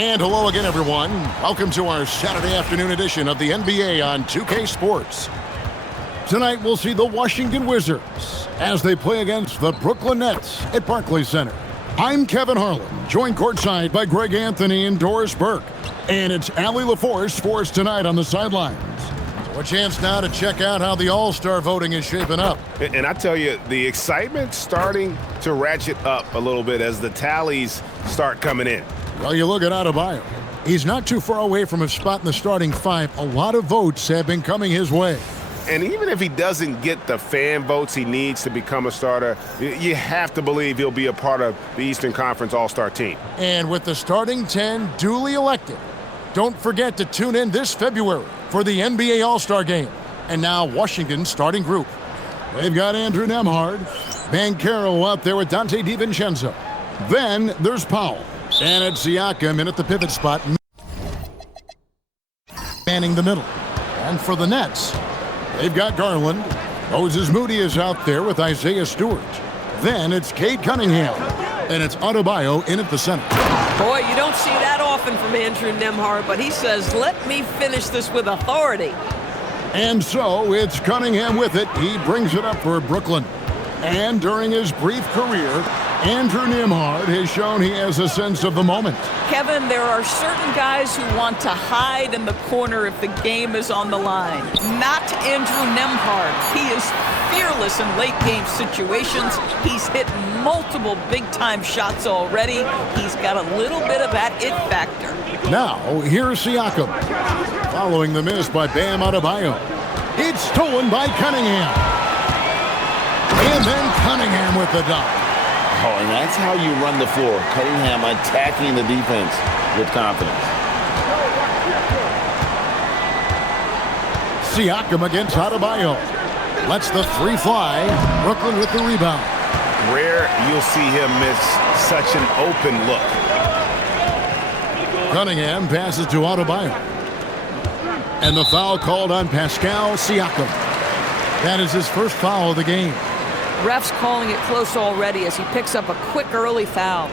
And hello again, everyone. Welcome to our Saturday afternoon edition of the NBA on 2K Sports. Tonight, we'll see the Washington Wizards as they play against the Brooklyn Nets at Barclays Center. I'm Kevin Harlan, joined courtside by Greg Anthony and Doris Burke. And it's Allie LaForce for us tonight on the sidelines. So a chance now to check out how the All-Star voting is shaping up. And I tell you, the excitement's starting to ratchet up a little bit as the tallies start coming in. Well, you look at Adebayo. He's not too far away from a spot in the starting five. A lot of votes have been coming his way. And even if he doesn't get the fan votes he needs to become a starter, you have to believe he'll be a part of the Eastern Conference All-Star team. And with the starting 10 duly elected, don't forget to tune in this February for the NBA All-Star Game. And now Washington's starting group. They've got Andrew Nembhard, Banchero out there with Dante DiVincenzo. Then there's Powell. And it's Siakam in at the pivot spot, manning the middle. And for the Nets, they've got Garland. Moses Moody is out there with Isaiah Stewart. Then it's Cade Cunningham. And it's Adebayo in at the center. Boy, you don't see that often from Andrew Nembhard, but he says, let me finish this with authority. And so it's Cunningham with it. He brings it up for Brooklyn. And during his brief career, Andrew Nembhard has shown he has a sense of the moment. Kevin, there are certain guys who want to hide in the corner if the game is on the line. Not Andrew Nembhard. He is fearless in late-game situations. He's hit multiple big-time shots already. He's got a little bit of that it factor. Now, here's Siakam. Following the miss by Bam Adebayo. It's stolen by Cunningham. And then Cunningham with the dunk. Oh, and that's how you run the floor. Cunningham attacking the defense with confidence. Siakam against Adebayo. Lets the three fly. Brooklyn with the rebound. Rare you'll see him miss such an open look. Cunningham passes to Adebayo. And the foul called on Pascal Siakam. That is his first foul of the game. Ref's calling it close already as he picks up a quick early foul.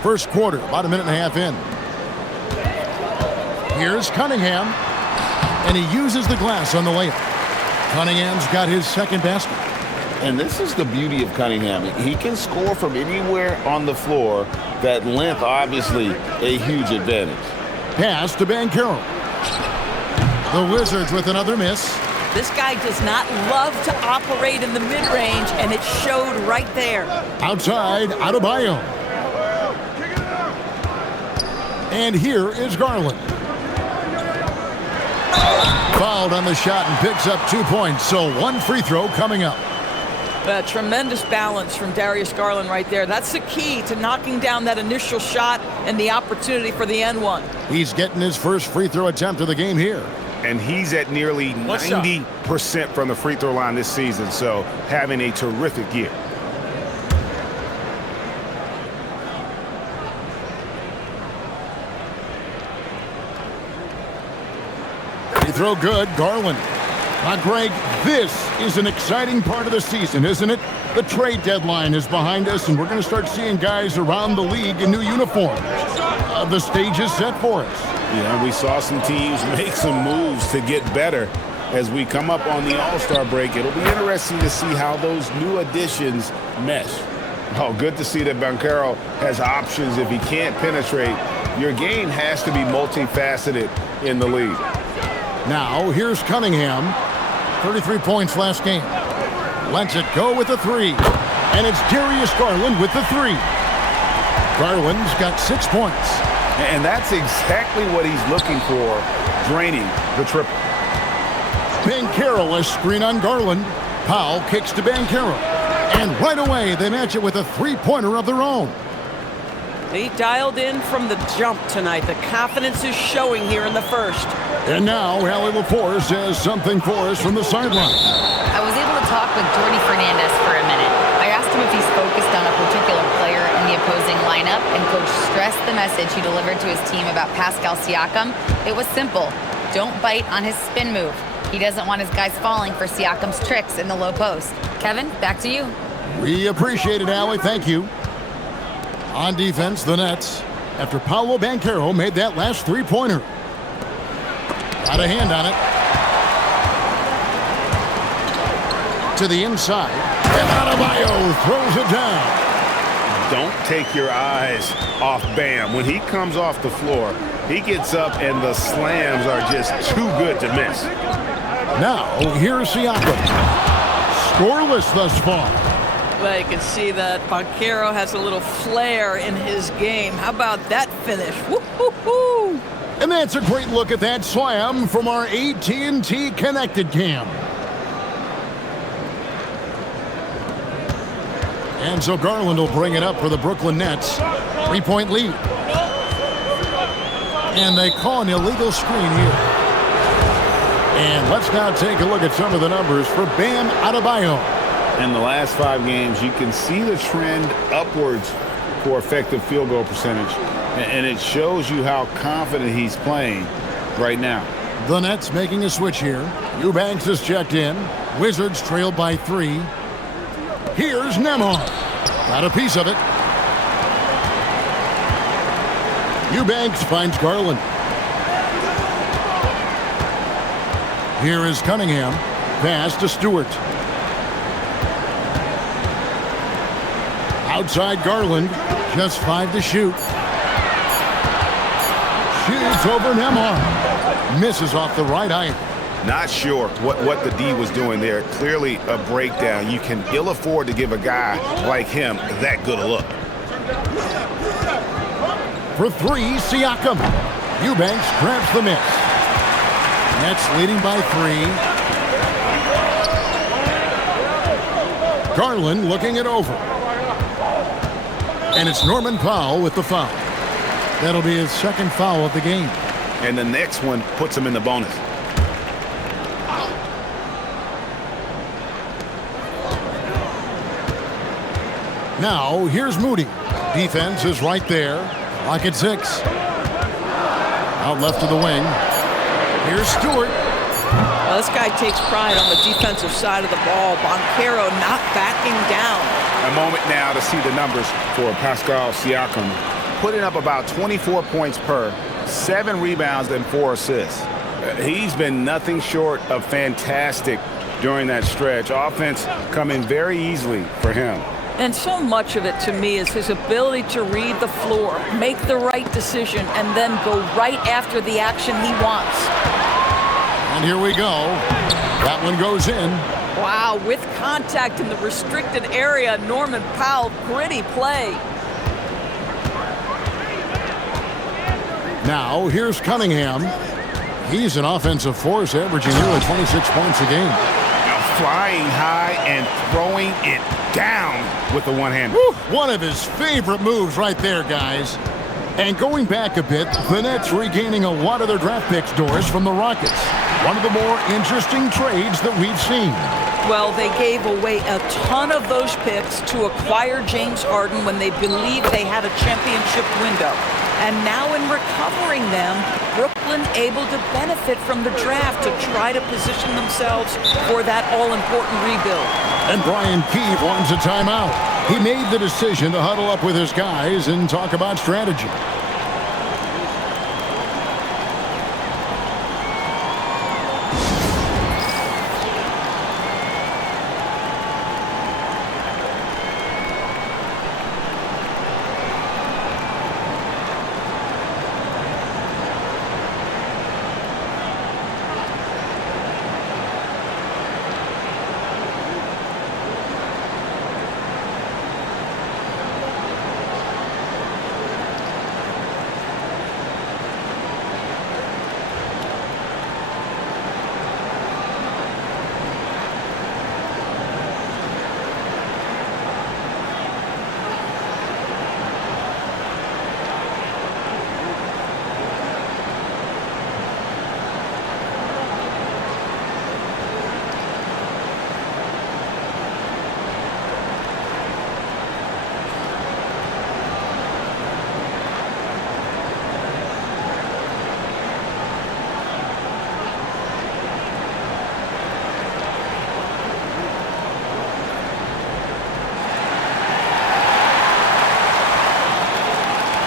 First quarter, about a minute and a half in. Here's Cunningham, and he uses the glass on the layup. Cunningham's got his second basket. And this is the beauty of Cunningham. He can score from anywhere on the floor. That length, obviously, a huge advantage. Pass to Banchero. The Wizards with another miss. This guy does not love to operate in the mid-range, and it showed right there. Outside, Adebayo. And here is Garland. Fouled on the shot and picks up 2 points, so one free throw coming up. Tremendous balance from Darius Garland right there. That's the key to knocking down that initial shot and the opportunity for the N1. He's getting his first free throw attempt of the game here. And he's at nearly 90% from the free throw line this season, so having a terrific year. Free throw good, Garland. Now, Greg, this is an exciting part of the season, isn't it? The trade deadline is behind us, and we're going to start seeing guys around the league in new uniforms. The stage is set for us. Yeah, we saw some teams make some moves to get better as we come up on the All-Star break. It'll be interesting to see how those new additions mesh. Oh, good to see that Banchero has options if he can't penetrate. Your game has to be multifaceted in the league. Now, here's Cunningham. 33 points last game. Lets it go with a three. And it's Darius Garland with the three. Garland's got 6 points. And that's exactly what he's looking for, draining the triple. Banchero, a screen on Garland. Powell kicks to Banchero. And right away, they match it with a three-pointer of their own. He dialed in from the jump tonight. The confidence is showing here in the first. And now, Allie LaForce has something for us from the sideline. I was able to talk with Jordy Fernandez for a minute. I asked him if he's focused on a particular player in the opposing lineup, and Coach stressed the message he delivered to his team about Pascal Siakam. It was simple. Don't bite on his spin move. He doesn't want his guys falling for Siakam's tricks in the low post. Kevin, back to you. We appreciate it, Allie. Thank you. On defense, the Nets, after Paolo Banchero made that last three-pointer. Got a hand on it. To the inside. And Adebayo throws it down. Don't take your eyes off Bam. When he comes off the floor, he gets up and the slams are just too good to miss. Now, here's Siakam. Scoreless thus far. Well, you can see that Banchero has a little flair in his game. How about that finish? Woo-hoo-hoo! And that's a great look at that slam from our AT&T Connected Cam. And so Garland will bring it up for the Brooklyn Nets. 3-point lead. And they call an illegal screen here. And let's now take a look at some of the numbers for Bam Adebayo. In the last 5 games, you can see the trend upwards for effective field goal percentage. And it shows you how confident he's playing right now. The Nets making a switch here. Eubanks has checked in. Wizards trailed by 3. Here's Nembhard. Got a piece of it. Eubanks finds Garland. Here is Cunningham. Pass to Stewart. Outside Garland. Just 5 to shoot. Shoots over Nembhard. Misses off the right iron. Not sure what the D was doing there. Clearly a breakdown. You can ill afford to give a guy like him that good a look. For 3, Siakam. Eubanks grabs the miss. Nets leading by 3. Garland looking it over. And it's Norman Powell with the foul. That'll be his 2nd foul of the game. And the next one puts him in the bonus. Now, here's Moody. Defense is right there. Clock at 6. Out left to the wing. Here's Stewart. Well, this guy takes pride on the defensive side of the ball. Banchero not backing down. A moment now to see the numbers for Pascal Siakam. Putting up about 24 points per, 7 rebounds, and 4 assists. He's been nothing short of fantastic during that stretch. Offense coming very easily for him. And so much of it, to me, is his ability to read the floor, make the right decision, and then go right after the action he wants. And here we go. That one goes in. Wow, with contact in the restricted area, Norman Powell, gritty play. Now, here's Cunningham. He's an offensive force, averaging nearly 26 points a game. Now flying high and throwing it down with the one-hander. One of his favorite moves right there, guys. And going back a bit, the Nets regaining a lot of their draft picks, Doris, from the Rockets. One of the more interesting trades that we've seen. Well, they gave away a ton of those picks to acquire James Harden when they believed they had a championship window. And now in recovering them, Brooklyn able to benefit from the draft to try to position themselves for that all-important rebuild. And Brian Keefe wants a timeout. He made the decision to huddle up with his guys and talk about strategy.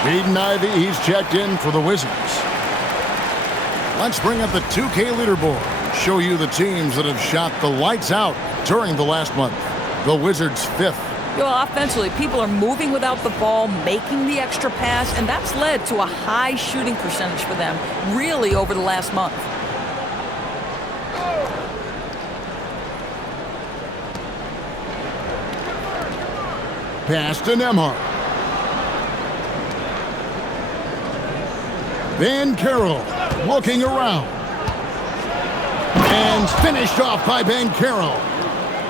Aiden Ivey, he's checked in for the Wizards. Let's bring up the 2K leaderboard. Show you the teams that have shot the lights out during the last month. The Wizards 5th. Offensively, people are moving without the ball, making the extra pass, and that's led to a high shooting percentage for them, really, over the last month. Pass to Nembhard. Van Carroll looking around. And finished off by Van Carroll.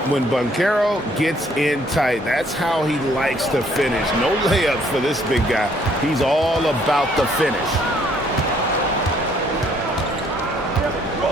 When Banchero gets in tight, that's how he likes to finish. No layups for this big guy. He's all about the finish.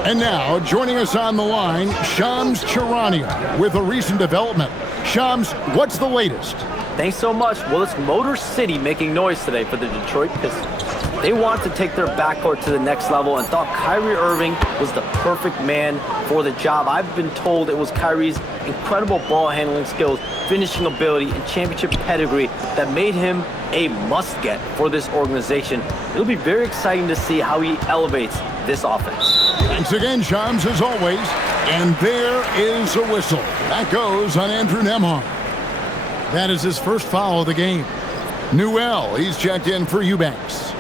And now, joining us on the line, Shams Charania with a recent development. Shams, what's the latest? Thanks so much. Well, it's Motor City making noise today for the Detroit Pistons. They want to take their backcourt to the next level and thought Kyrie Irving was the perfect man for the job. I've been told it was Kyrie's incredible ball handling skills, finishing ability, and championship pedigree that made him a must-get for this organization. It'll be very exciting to see how he elevates this offense. Thanks again, Shams, as always. And there is a whistle. That goes on Andrew Nembhard. That is his first foul of the game. Newell, he's checked in for Eubanks.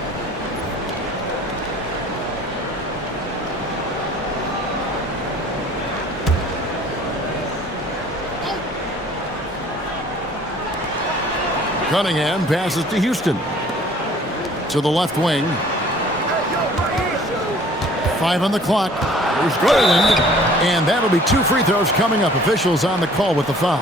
Cunningham passes to Houston. To the left wing. 5 on the clock. Here's Garland. And that'll be 2 free throws coming up. Officials on the call with the foul.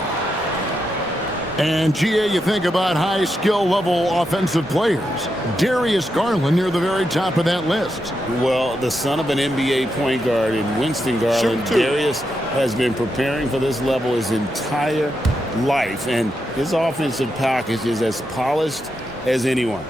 And, GA, you think about high skill level offensive players. Darius Garland near the very top of that list. Well, the son of an NBA point guard in Winston Garland, Darius has been preparing for this level his entire life, and his offensive package is as polished as anyone.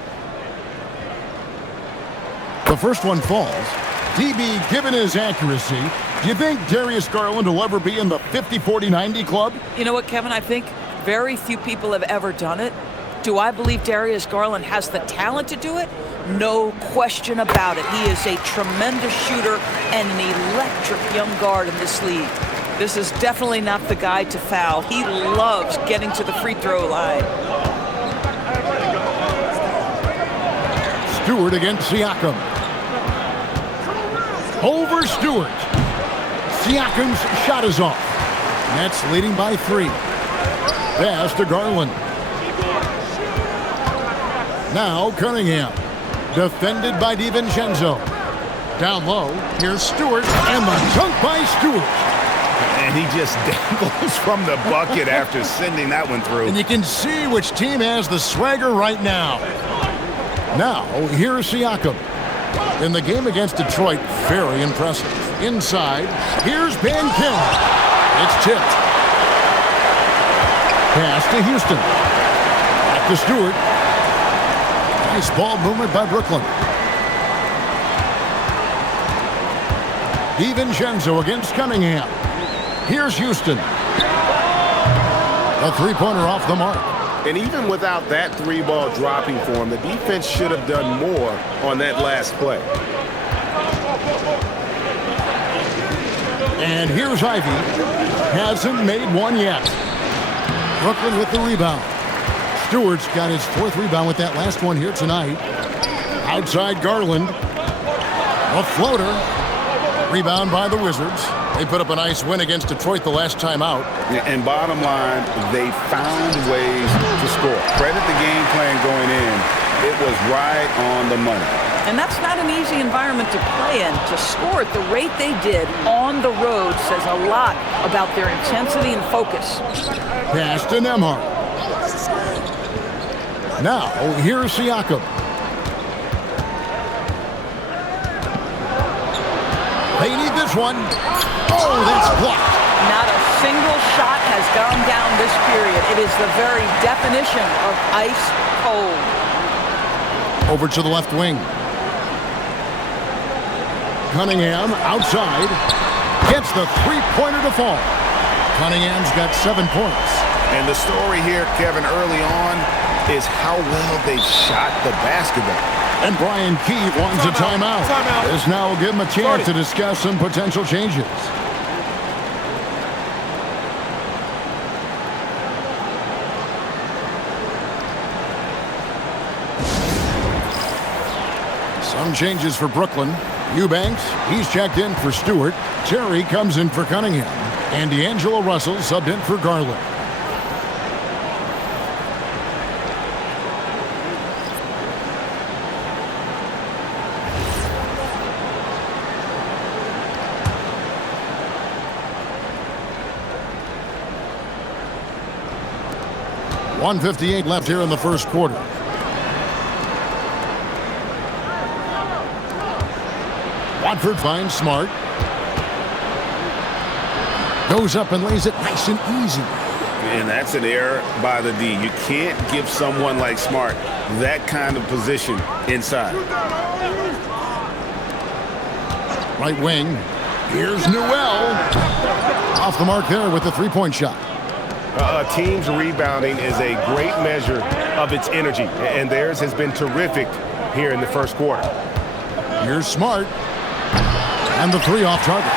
The first one falls. DB, given his accuracy, do you think Darius Garland will ever be in the 50-40-90 club? You know what, Kevin? I think very few people have ever done it. Do I believe Darius Garland has the talent to do it? No question about it. He is a tremendous shooter and an electric young guard in this league. This is definitely not the guy to foul. He loves getting to the free throw line. Stewart against Siakam. Over Stewart. Siakam's shot is off. Nets leading by 3. Pass to Garland. Now Cunningham. Defended by DiVincenzo. Down low. Here's Stewart. And the dunk by Stewart. And he just dangles from the bucket after sending that one through. And you can see which team has the swagger right now. Now, here's Siakam. In the game against Detroit, very impressive. Inside, here's Van Carroll. It's tipped. Pass to Houston. Back to Stewart. Nice ball movement by Brooklyn. DiVincenzo against Cunningham. Here's Houston. A three-pointer off the mark. And even without that 3-ball dropping for him, the defense should have done more on that last play. And here's Ivey. Hasn't made one yet. Brooklyn with the rebound. Stewart's got his 4th rebound with that last one here tonight. Outside Garland. A floater. Rebound by the Wizards. They put up a nice win against Detroit the last time out. And bottom line, they found ways to score. Credit the game plan going in. It was right on the money. And that's not an easy environment to play in. To score at the rate they did on the road says a lot about their intensity and focus. Pass to Nembhard. Now, here's Siakam. They need this one. Oh, that's blocked. Not a single shot has gone down this period. It is the very definition of ice cold. Over to the left wing. Cunningham outside. Gets the three-pointer to fall. Cunningham's got 7 points. And the story here, Kevin, early on, is how well they shot the basketball. And Brian Keith wants a timeout. This now will give him a chance to discuss some potential changes. Some changes for Brooklyn. Eubanks, he's checked in for Stewart. Terry comes in for Cunningham. And D'Angelo Russell subbed in for Garland. .158 left here in the first quarter. Watford finds Smart. Goes up and lays it nice and easy. And that's an error by the D. You can't give someone like Smart that kind of position inside. Right wing. Here's Newell. Off the mark there with the three-point shot. A team's rebounding is a great measure of its energy, and theirs has been terrific here in the first quarter. Here's Smart. And the three off target.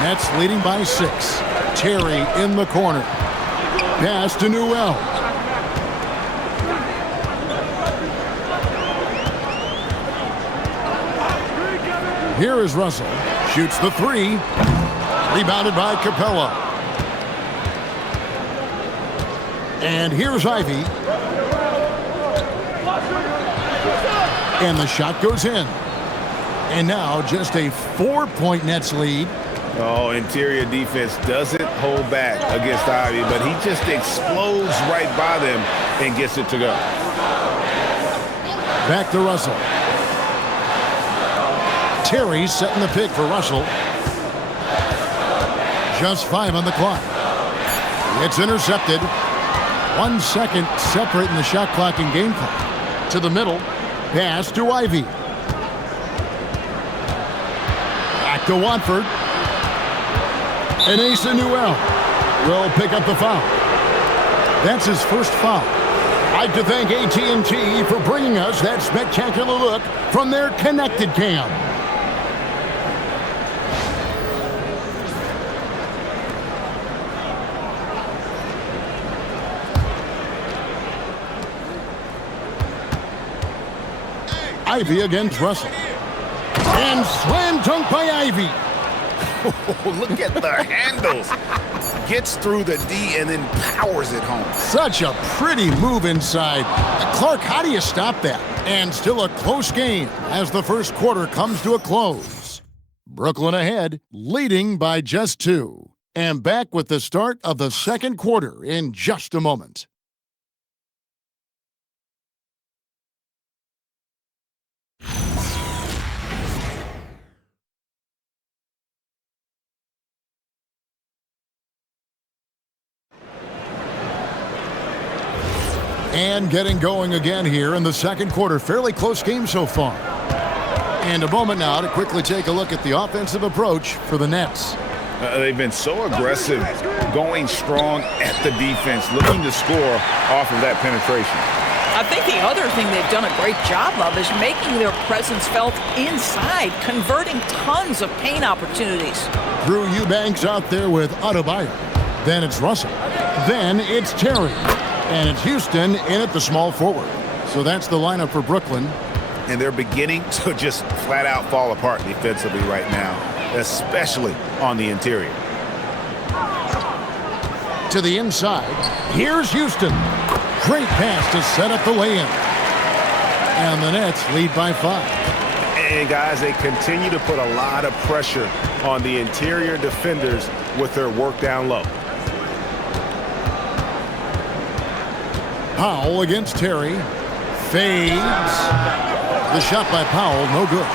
Nets leading by 6. Terry in the corner. Pass to Newell. Here is Russell. Shoots the three. Rebounded by Capella. And here's Ivy. And the shot goes in. And now just a 4-point Nets lead. Oh, interior defense doesn't hold back against Ivy, but he just explodes right by them and gets it to go. Back to Russell. Terry setting the pick for Russell. Just 5 on the clock. It's intercepted. 1 second separating the shot clock and game clock. To the middle. Pass to Ivy. Back to Watford. And Asa Newell will pick up the foul. That's his first foul. I'd like to thank AT&T for bringing us that spectacular look from their Connected Cam. Ivy against Russell. And slam dunk by Ivy. Oh, look at the handles. Gets through the D and then powers it home. Such a pretty move inside. Clark, how do you stop that? And still a close game as the first quarter comes to a close. Brooklyn ahead, leading by just 2. And back with the start of the second quarter in just a moment. And getting going again here in the second quarter. Fairly close game so far. And a moment now to quickly take a look at the offensive approach for the Nets. They've been so aggressive, going strong at the defense, looking to score off of that penetration. I think the other thing they've done a great job of is making their presence felt inside, converting tons of paint opportunities. Drew Eubanks out there with Adebayo. Then it's Russell. Then it's Terry. And it's Houston in at the small forward. So that's the lineup for Brooklyn. And they're beginning to just flat out fall apart defensively right now, especially on the interior. To the inside. Here's Houston. Great pass to set up the lay-in. And the Nets lead by 5. And guys, they continue to put a lot of pressure on the interior defenders with their work down low. Powell against Terry. Fades. The shot by Powell, no good.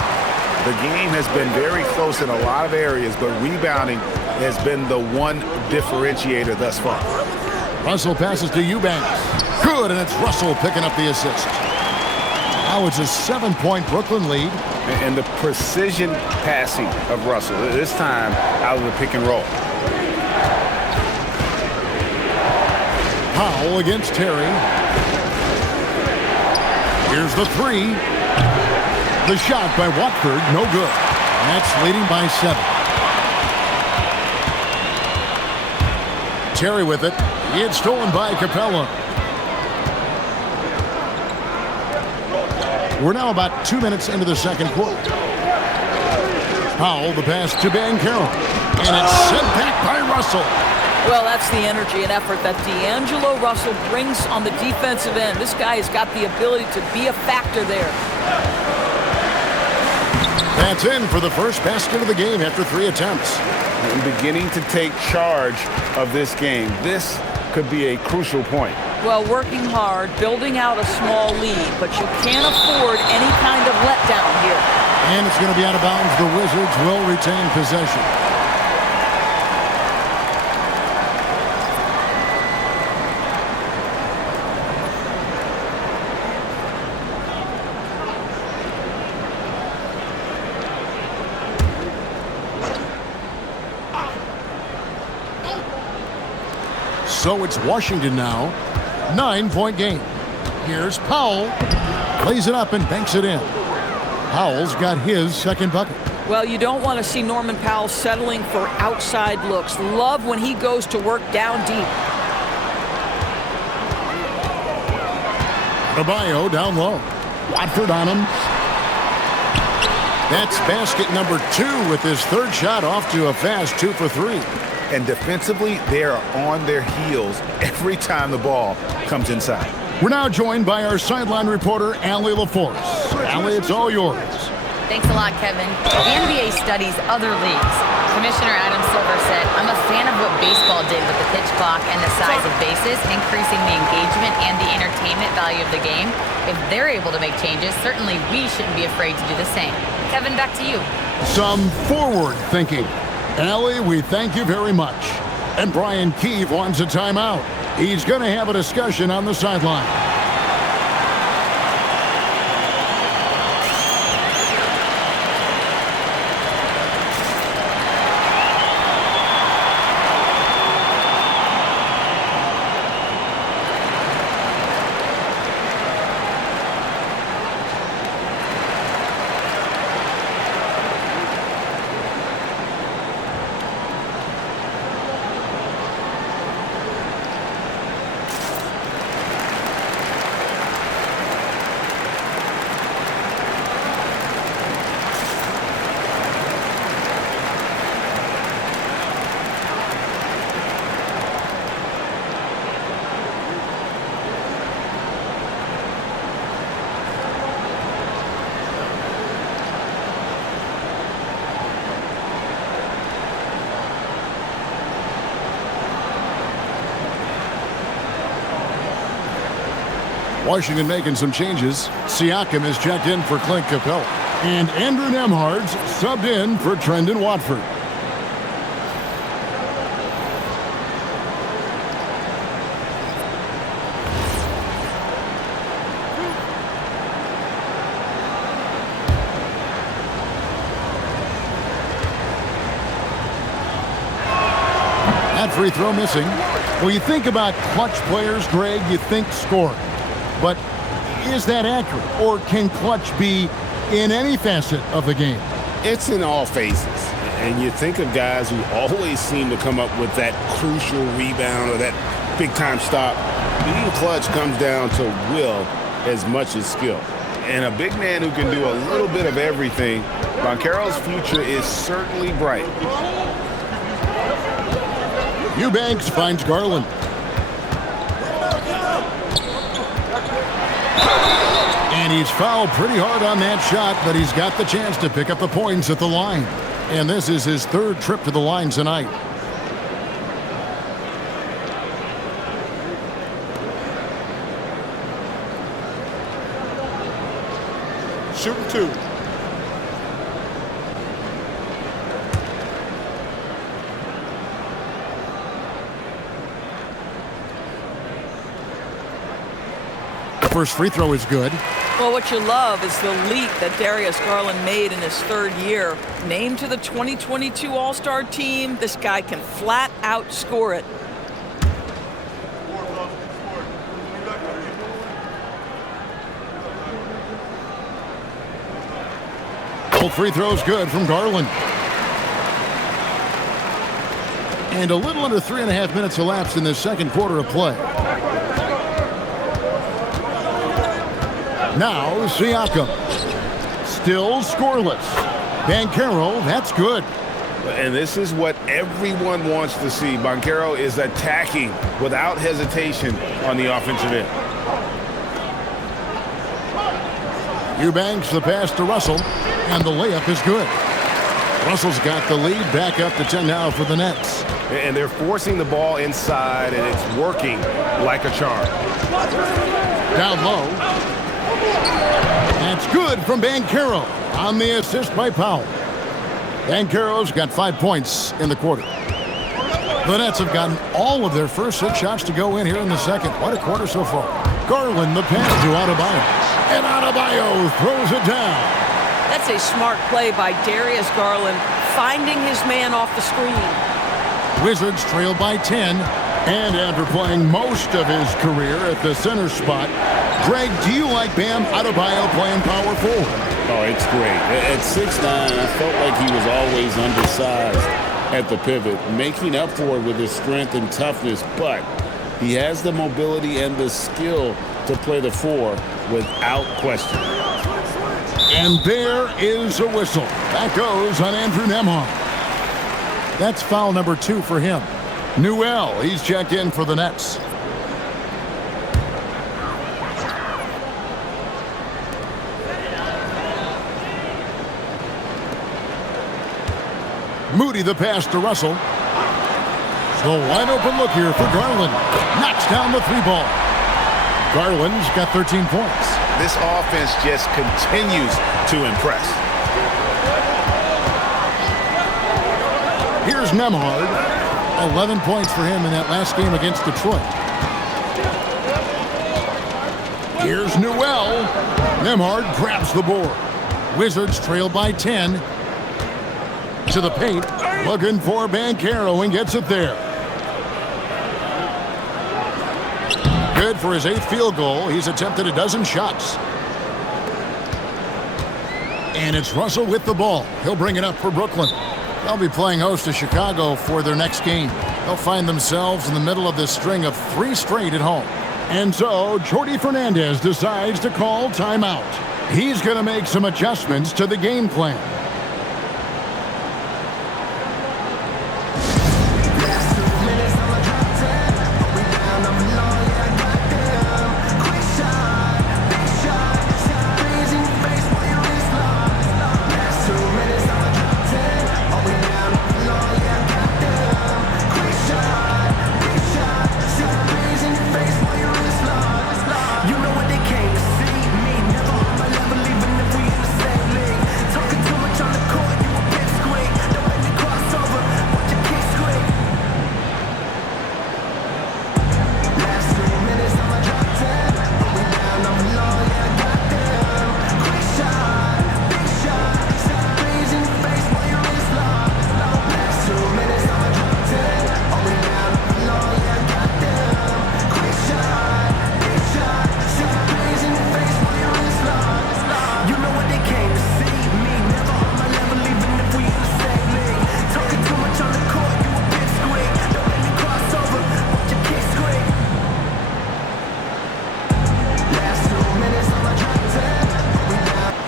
The game has been very close in a lot of areas, but rebounding has been the one differentiator thus far. Russell passes to Eubanks. Good, and it's Russell picking up the assist. Now it's a 7-point Brooklyn lead. And the precision passing of Russell, this time out of the pick and roll. Powell against Terry. Here's the three. The shot by Watford, no good. That's leading by 7. Terry with it. It's stolen by Capella. We're now about 2 minutes into the second quarter. Powell, the pass to Banchero. And it's sent back by Russell. Well, that's the energy and effort that D'Angelo Russell brings on the defensive end. This guy has got the ability to be a factor there. That's in for the first basket of the game after 3 attempts. And beginning to take charge of this game. This could be a crucial point. Well, working hard, building out a small lead, but you can't afford any kind of letdown here. And it's going to be out of bounds. The Wizards will retain possession. So it's Washington now. 9-point game. Here's Powell. Plays it up and banks it in. Powell's got his second bucket. Well, you don't want to see Norman Powell settling for outside looks. Love when he goes to work down deep. Adebayo down low. Watford on him. That's basket number 2 with his third shot off to a fast 2 for 3. And defensively, they are on their heels every time the ball comes inside. We're now joined by our sideline reporter, Allie LaForce. Allie, it's all yours. Thanks a lot, Kevin. The NBA studies other leagues. Commissioner Adam Silver said, I'm a fan of what baseball did with the pitch clock and the size of bases, increasing the engagement and the entertainment value of the game. If they're able to make changes, certainly we shouldn't be afraid to do the same. Kevin, back to you. Some forward thinking. Allie, we thank you very much. And Brian Keefe wants a timeout. He's going to have a discussion on the sideline. Washington making some changes. Siakam is checked in for Clint Capella. And Andrew Nembhard's subbed in for Trendon Watford. That free throw missing. When you think about clutch players, Greg, you think scoring. But is that accurate, or can clutch be in any facet of the game? It's in all phases. And you think of guys who always seem to come up with that crucial rebound or that big-time stop. Being clutch comes down to will as much as skill. And a big man who can do a little bit of everything, Banchero's future is certainly bright. Eubanks finds Garland. And he's fouled pretty hard on that shot, but he's got the chance to pick up the points at the line. And this is his third trip to the line tonight. Shooting 2. First free throw is good. Well, what you love is the leap that Darius Garland made in his third year. Named to the 2022 All-Star team, this guy can flat out score it. Both free throws good from Garland. And a little under 3.5 minutes elapsed in this second quarter of play. Now Siakam. Still scoreless. Banchero, that's good. And this is what everyone wants to see. Banchero is attacking without hesitation on the offensive end. Eubanks the pass to Russell, and the layup is good. Russell's got the lead, back up to 10 now for the Nets. And they're forcing the ball inside, and it's working like a charm. Down low. That's good from Banchero on the assist by Powell. Banchero's got 5 points in the quarter. The Nets have gotten all of their first 6 shots to go in here in the second. What a quarter so far. Garland the pass to Adebayo. And Adebayo throws it down. That's a smart play by Darius Garland, finding his man off the screen. Wizards trail by 10. And after playing most of his career at the center spot, Greg, do you like Bam Adebayo playing power forward? Oh, it's great. At 6'9", I felt like he was always undersized at the pivot, making up for it with his strength and toughness, but he has the mobility and the skill to play the 4 without question. And there is a whistle. That goes on Andrew Nembhard. That's foul number 2 for him. Newell, he's checked in for the Nets. Moody the pass to Russell. The wide open look here for Garland. Knocks down the 3-ball. Garland's got 13 points. This offense just continues to impress. Here's Nembhard. 11 points for him in that last game against Detroit. Here's Newell. Nembhard grabs the board. Wizards trail by 10. To the paint. Looking for Banchero and gets it there. Good for his 8th field goal. He's attempted a dozen shots. And it's Russell with the ball. He'll bring it up for Brooklyn. They'll be playing host to Chicago for their next game. They'll find themselves in the middle of this string of 3 straight at home. And so Jordi Fernandez decides to call timeout. He's going to make some adjustments to the game plan.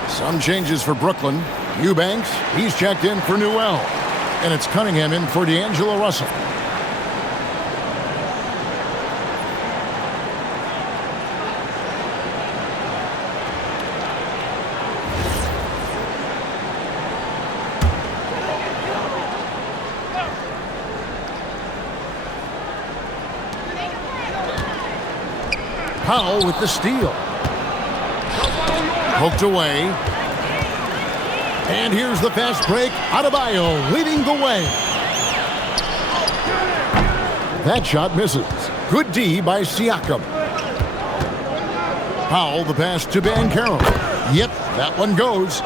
Some changes for Brooklyn. Eubanks, he's checked in for Newell. And it's Cunningham in for D'Angelo Russell. Powell with the steal. Poked away. And here's the fast break. Adebayo leading the way. That shot misses. Good D by Siakam. Powell the pass to Banchero. Yep, that one goes.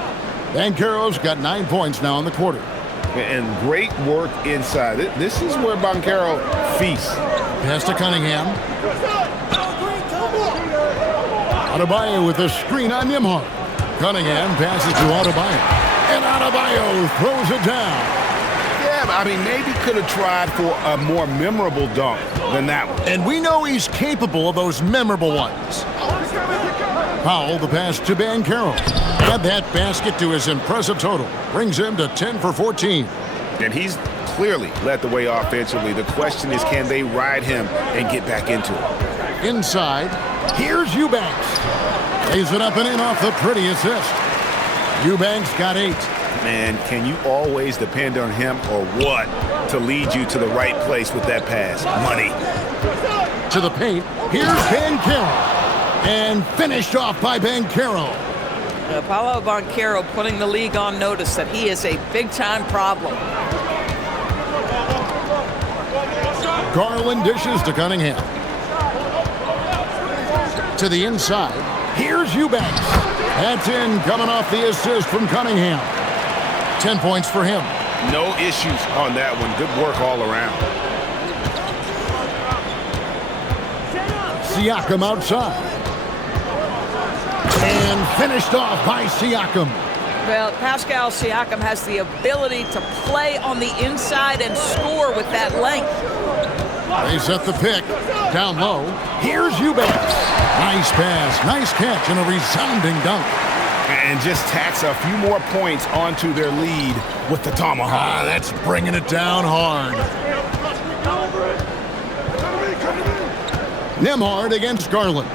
Banchero's got 9 points now in the quarter. And great work inside. This is where Banchero feasts. Pass to Cunningham. Adebayo with a screen on Nembhard. Cunningham passes to Adebayo. And Adebayo throws it down. Yeah, I mean, maybe could have tried for a more memorable dunk than that one. And we know he's capable of those memorable ones. Powell, the pass to Banchero. Add that basket to his impressive total. Brings him to 10 for 14. And he's clearly led the way offensively. The question is, can they ride him and get back into it? Inside, here's Eubanks. Lays it up and in off the pretty assist. Eubanks got 8. Man, can you always depend on him or what to lead you to the right place with that pass? Money. To the paint, here's Banchero. And finished off by Banchero. Paolo Banchero putting the league on notice that he is a big-time problem. Garland dishes to Cunningham. To the inside, here's Eubanks. That's in, coming off the assist from Cunningham. 10 points for him. No issues on that one. Good work all around. Siakam outside. And finished off by Siakam. Well, Pascal Siakam has the ability to play on the inside and score with that length. They set the pick. Down low. Here's Eubanks. Nice pass, nice catch, and a resounding dunk. And just tacks a few more points onto their lead with the tomahawk. That's bringing it down hard. Nembhard against Garland.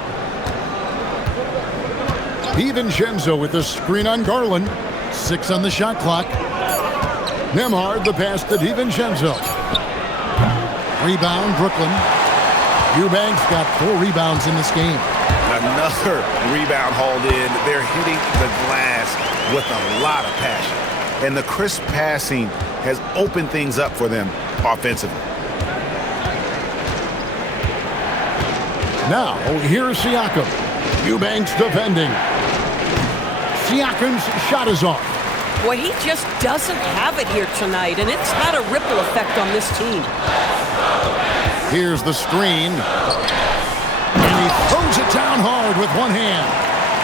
DiVincenzo with the screen on Garland. 6 on the shot clock. Nembhard the pass to DiVincenzo. Rebound, Brooklyn. Eubanks got 4 rebounds in this game. Another rebound hauled in. They're hitting the glass with a lot of passion. And the crisp passing has opened things up for them offensively. Now, here's Siakam. Eubanks defending. Siakam's shot is off. Boy, he just doesn't have it here tonight, and it's had a ripple effect on this team. Here's the screen. And he throws it down hard with one hand.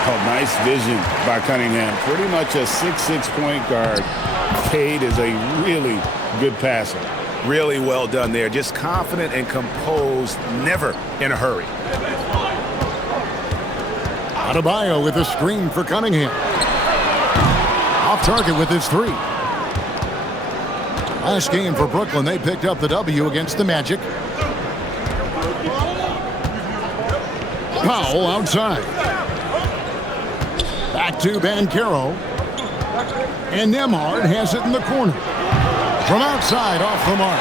Oh, nice vision by Cunningham. Pretty much a 6'6" point guard. Cade is a really good passer. Really well done there. Just confident and composed, never in a hurry. Adebayo with a screen for Cunningham. Off target with his 3. Last game for Brooklyn, they picked up the W against the Magic. Powell outside. Back to Banchero. And Nembhard has it in the corner. From outside, off the mark.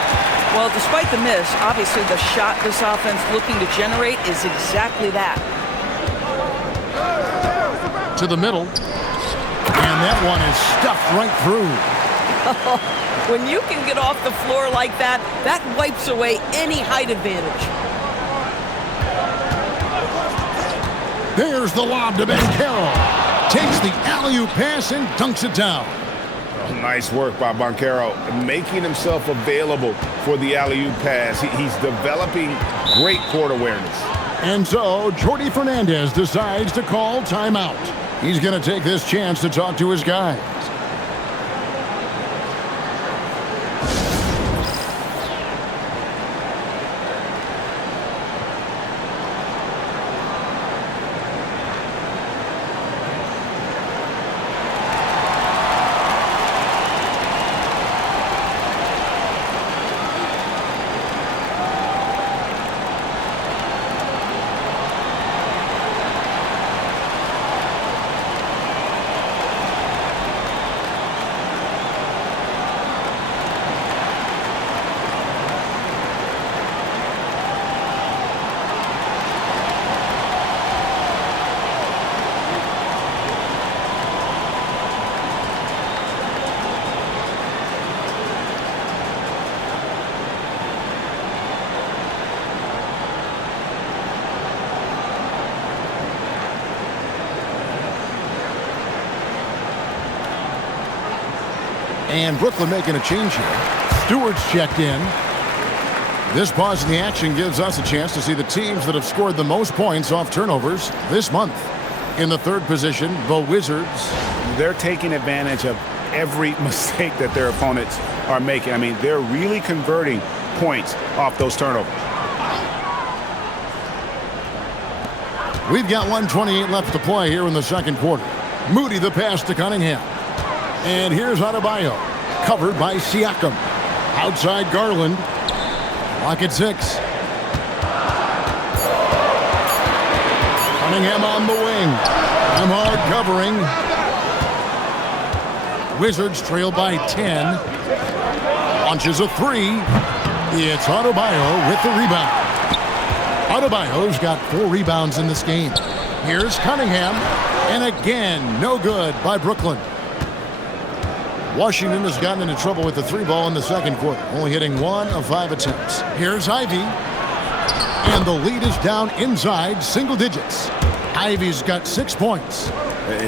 Well, despite the miss, obviously the shot this offense looking to generate is exactly that. To the middle. And that one is stuffed right through. When you can get off the floor like that, that wipes away any height advantage. There's the lob to Banchero. Takes the alley-oop pass and dunks it down. Nice work by Banchero, making himself available for the alley-oop pass. He's developing great court awareness. And so, Jordi Fernandez decides to call timeout. He's going to take this chance to talk to his guys. And Brooklyn making a change here. Stewart's checked in. This pause in the action gives us a chance to see the teams that have scored the most points off turnovers this month. In the third position, the Wizards. They're taking advantage of every mistake that their opponents are making. I mean, they're really converting points off those turnovers. We've got 1:28 left to play here in the second quarter. Moody the pass to Cunningham. And here's Adebayo, covered by Siakam. Outside Garland. Clock at 6. Cunningham on the wing. Hard covering. Wizards trail by 10. Launches a 3. It's Adebayo with the rebound. Adebayo's got 4 rebounds in this game. Here's Cunningham. And again, no good by Brooklyn. Washington has gotten into trouble with the 3 ball in the second quarter, only hitting 1 of 5 attempts. Here's Ivy. And the lead is down inside single digits. Ivy's got 6 points.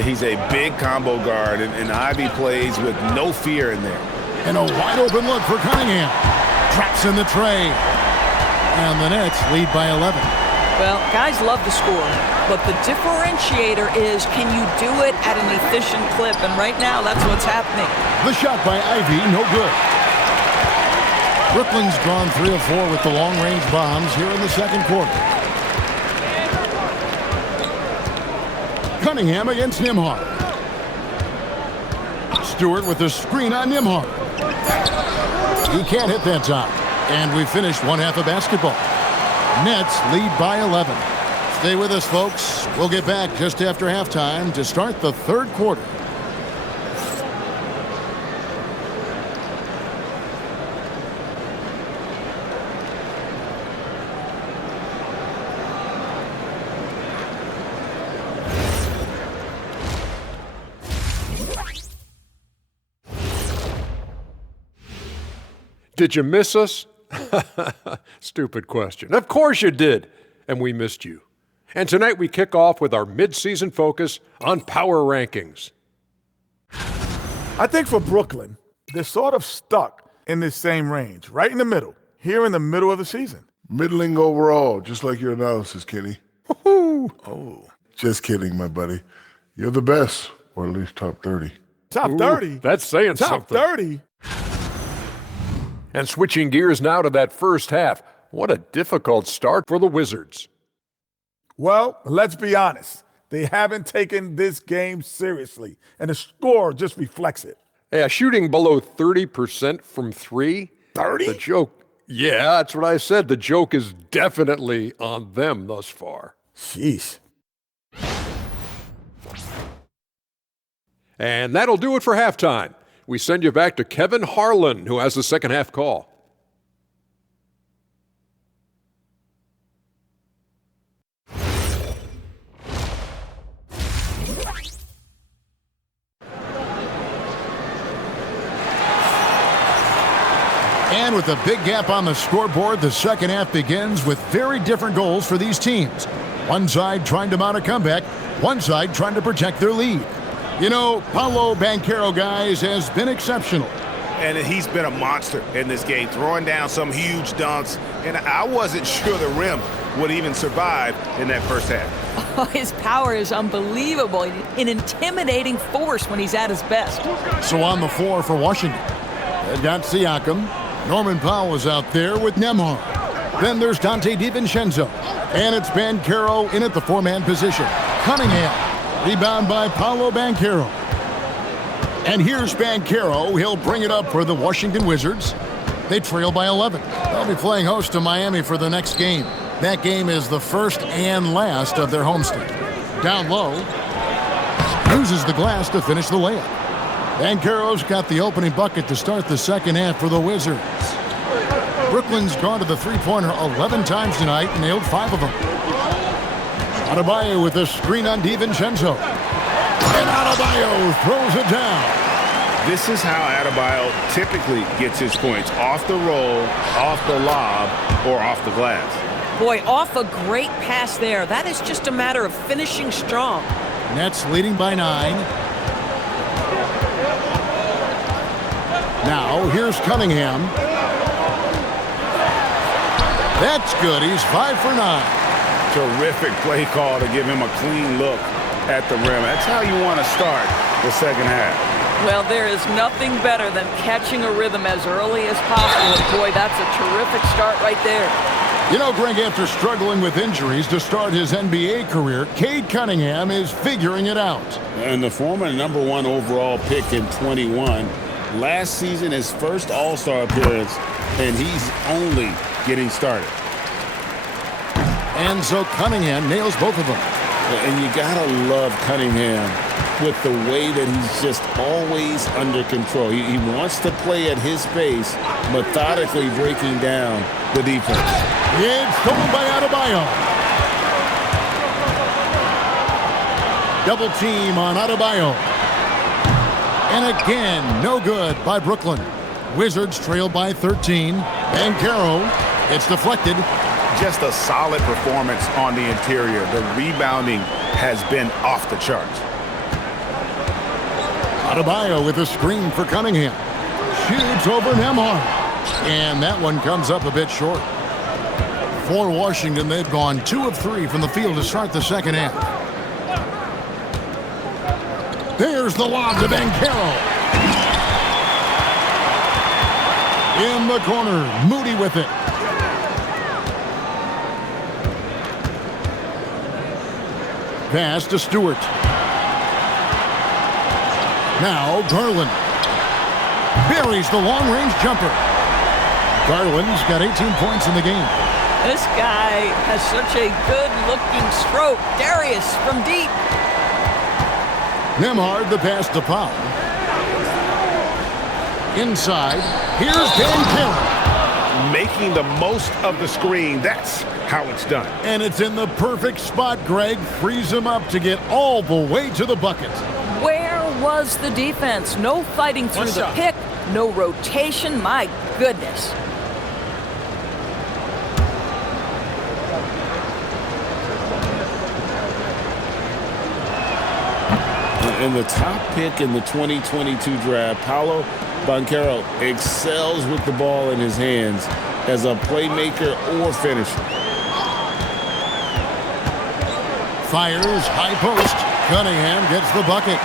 He's a big combo guard, and Ivy plays with no fear in there. And a wide open look for Cunningham. Traps in the tray. And the Nets lead by 11. Well, guys love to score, but the differentiator is, can you do it at an efficient clip? And right now, that's what's happening. The shot by Ivy, no good. Brooklyn's gone 3 of 4 with the long-range bombs here in the second quarter. Cunningham against Nembhard. Stewart with the screen on Nembhard. He can't hit that time. And we finished one half of basketball. Nets lead by 11. Stay with us, folks. We'll get back just after halftime to start the third quarter. Did you miss us? Stupid question. Of course you did, and we missed you. And tonight we kick off with our mid-season focus on power rankings. I think for Brooklyn, they're sort of stuck in this same range, right in the middle, here in the middle of the season. Middling overall, just like your analysis, Kenny. Woo-hoo. Oh. Just kidding, my buddy. You're the best, or at least top 30. Top 30? That's saying something. Top 30? And switching gears now to that first half. What a difficult start for the Wizards. Well, let's be honest. They haven't taken this game seriously, and the score just reflects it. Yeah, shooting below 30% from 3. 30? The joke. Yeah, that's what I said. The joke is definitely on them thus far. Sheesh. And that'll do it for halftime. We send you back to Kevin Harlan, who has the second half call. And with a big gap on the scoreboard, the second half begins with very different goals for these teams. One side trying to mount a comeback, one side trying to protect their lead. You know, Paolo Banchero, guys, has been exceptional. And he's been a monster in this game, throwing down some huge dunks. And I wasn't sure the rim would even survive in that first half. Oh, his power is unbelievable. An intimidating force when he's at his best. So on the floor for Washington, they've got Siakam. Norman Powell is out there with Nembhard. Then there's Dante DiVincenzo. And it's Banchero in at the 4-man position. Cunningham. Rebound by Paolo Banchero. And here's Banchero. He'll bring it up for the Washington Wizards. They trail by 11. They'll be playing host to Miami for the next game. That game is the first and last of their homestand. Down low. Uses the glass to finish the layup. Banchero's got the opening bucket to start the second half for the Wizards. Brooklyn's gone to the three-pointer 11 times tonight and nailed 5 of them. Adebayo with a screen on DiVincenzo. And Adebayo throws it down. This is how Adebayo typically gets his points. Off the roll, off the lob, or off the glass. Boy, off a great pass there. That is just a matter of finishing strong. Nets leading by 9. Now, here's Cunningham. That's good. He's 5 for 9. Terrific play call to give him a clean look at the rim. That's how you want to start the second half. Well, there is nothing better than catching a rhythm as early as possible. And boy, that's a terrific start right there. You know, Greg, after struggling with injuries to start his NBA career, Cade Cunningham is figuring it out. And the former #1 overall pick in 21, last season his first All-Star appearance, and he's only getting started. And so Cunningham nails both of them. And you gotta love Cunningham with the way that he's just always under control. He wants to play at his pace, methodically breaking down the defense. It's stolen by Adebayo. Double team on Adebayo. And again, no good by Brooklyn. Wizards trail by 13. Banchero, it's deflected. Just a solid performance on the interior. The rebounding has been off the charts. Adebayo with a screen for Cunningham. Shoots over Nembhard. And that one comes up a bit short. For Washington, they've gone 2 of 3 from the field to start the second half. There's the lob to Banchero. In the corner, Moody with it. Pass to Stewart. Now Garland. Buries the long-range jumper. Garland's got 18 points in the game. This guy has such a good-looking stroke. Darius from deep. Nembhard the pass to Powell. Inside, here's Banchero. Making the most of the screen. That's how it's done. And it's in the perfect spot, Greg. Frees him up to get all the way to the bucket. Where was the defense? No fighting through the pick, no rotation. My goodness. And the top pick in the 2022 draft, Paolo Banchero excels with the ball in his hands as a playmaker or finisher. Fires, high post. Cunningham gets the bucket.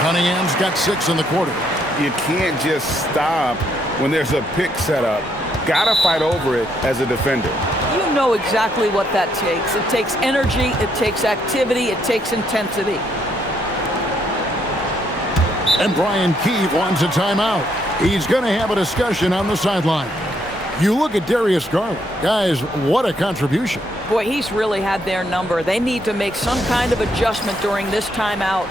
Cunningham's got 6 in the quarter. You can't just stop when there's a pick set up. Gotta fight over it as a defender. You know exactly what that takes. It takes energy, it takes activity, it takes intensity. And Brian Keefe wants a timeout. He's going to have a discussion on the sideline. You look at Darius Garland. Guys, what a contribution. Boy, he's really had their number. They need to make some kind of adjustment during this timeout.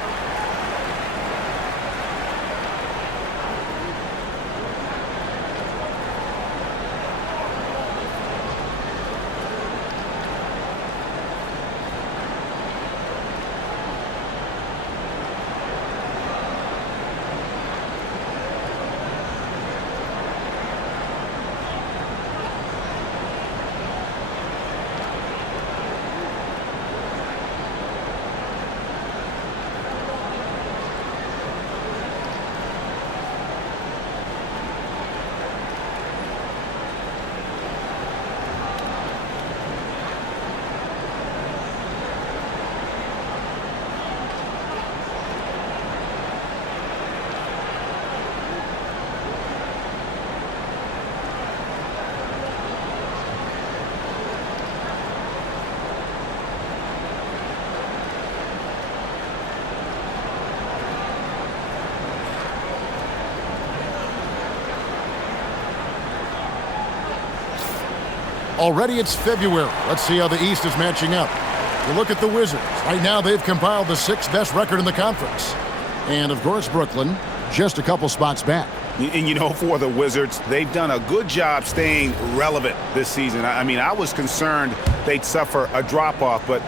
Already it's February. Let's see how the East is matching up. You look at the Wizards. Right now they've compiled the 6th best record in the conference. And, of course, Brooklyn just a couple spots back. And, you know, for the Wizards, they've done a good job staying relevant this season. I mean, I was concerned they'd suffer a drop-off, but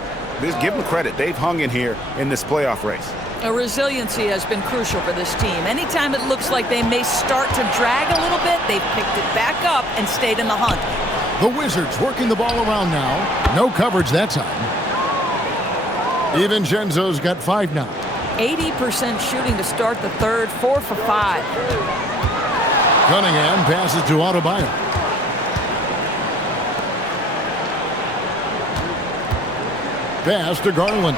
give them credit. They've hung in here in this playoff race. Resiliency has been crucial for this team. Anytime it looks like they may start to drag a little bit, they've picked it back up and stayed in the hunt. The Wizards working the ball around now. No coverage that time. DiVincenzo's got 5 now. 80% shooting to start the third, 4 for 5. Cunningham passes to Adebayo. Pass to Garland.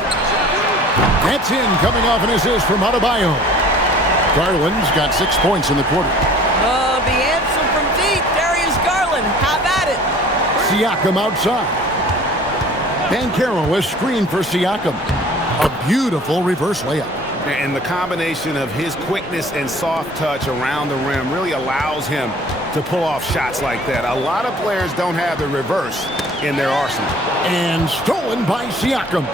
That's in, coming off an assist from Adebayo. Garland's got 6 points in the quarter. Oh, the answer from deep. Darius Garland, have at it. Siakam outside. Banchero is screened for Siakam. A beautiful reverse layup. And the combination of his quickness and soft touch around the rim really allows him to pull off shots like that. A lot of players don't have the reverse in their arsenal. And stolen by Siakam.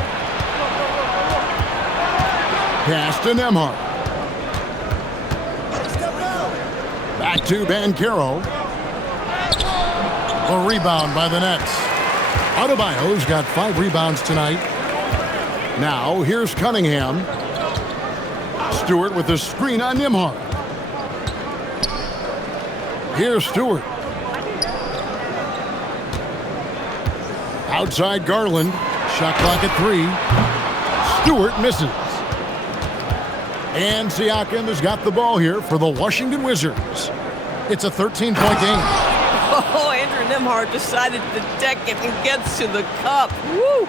Pass to Nembhard. Back to Banchero. A rebound by the Nets. Adebayo's got 5 rebounds tonight. Now, here's Cunningham. Stewart with the screen on Nembhard. Here's Stewart. Outside Garland. Shot clock at 3. Stewart misses. And Siakam has got the ball here for the Washington Wizards. It's a 13-point game. Oh, Andrew Nembhard decided to deck it and gets to the cup. Woo!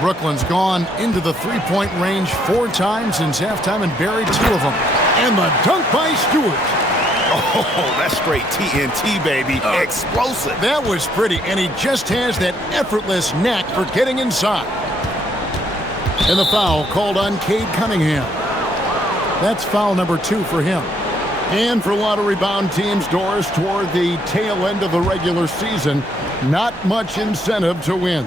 Brooklyn's gone into the three-point range 4 times since halftime and buried 2 of them. And the dunk by Stewart. Oh, that's straight TNT, baby. Explosive. That was pretty, and he just has that effortless knack for getting inside. And the foul called on Cade Cunningham. That's foul number 2 for him. And for a lot of rebound teams, Doris, toward the tail end of the regular season, not much incentive to win.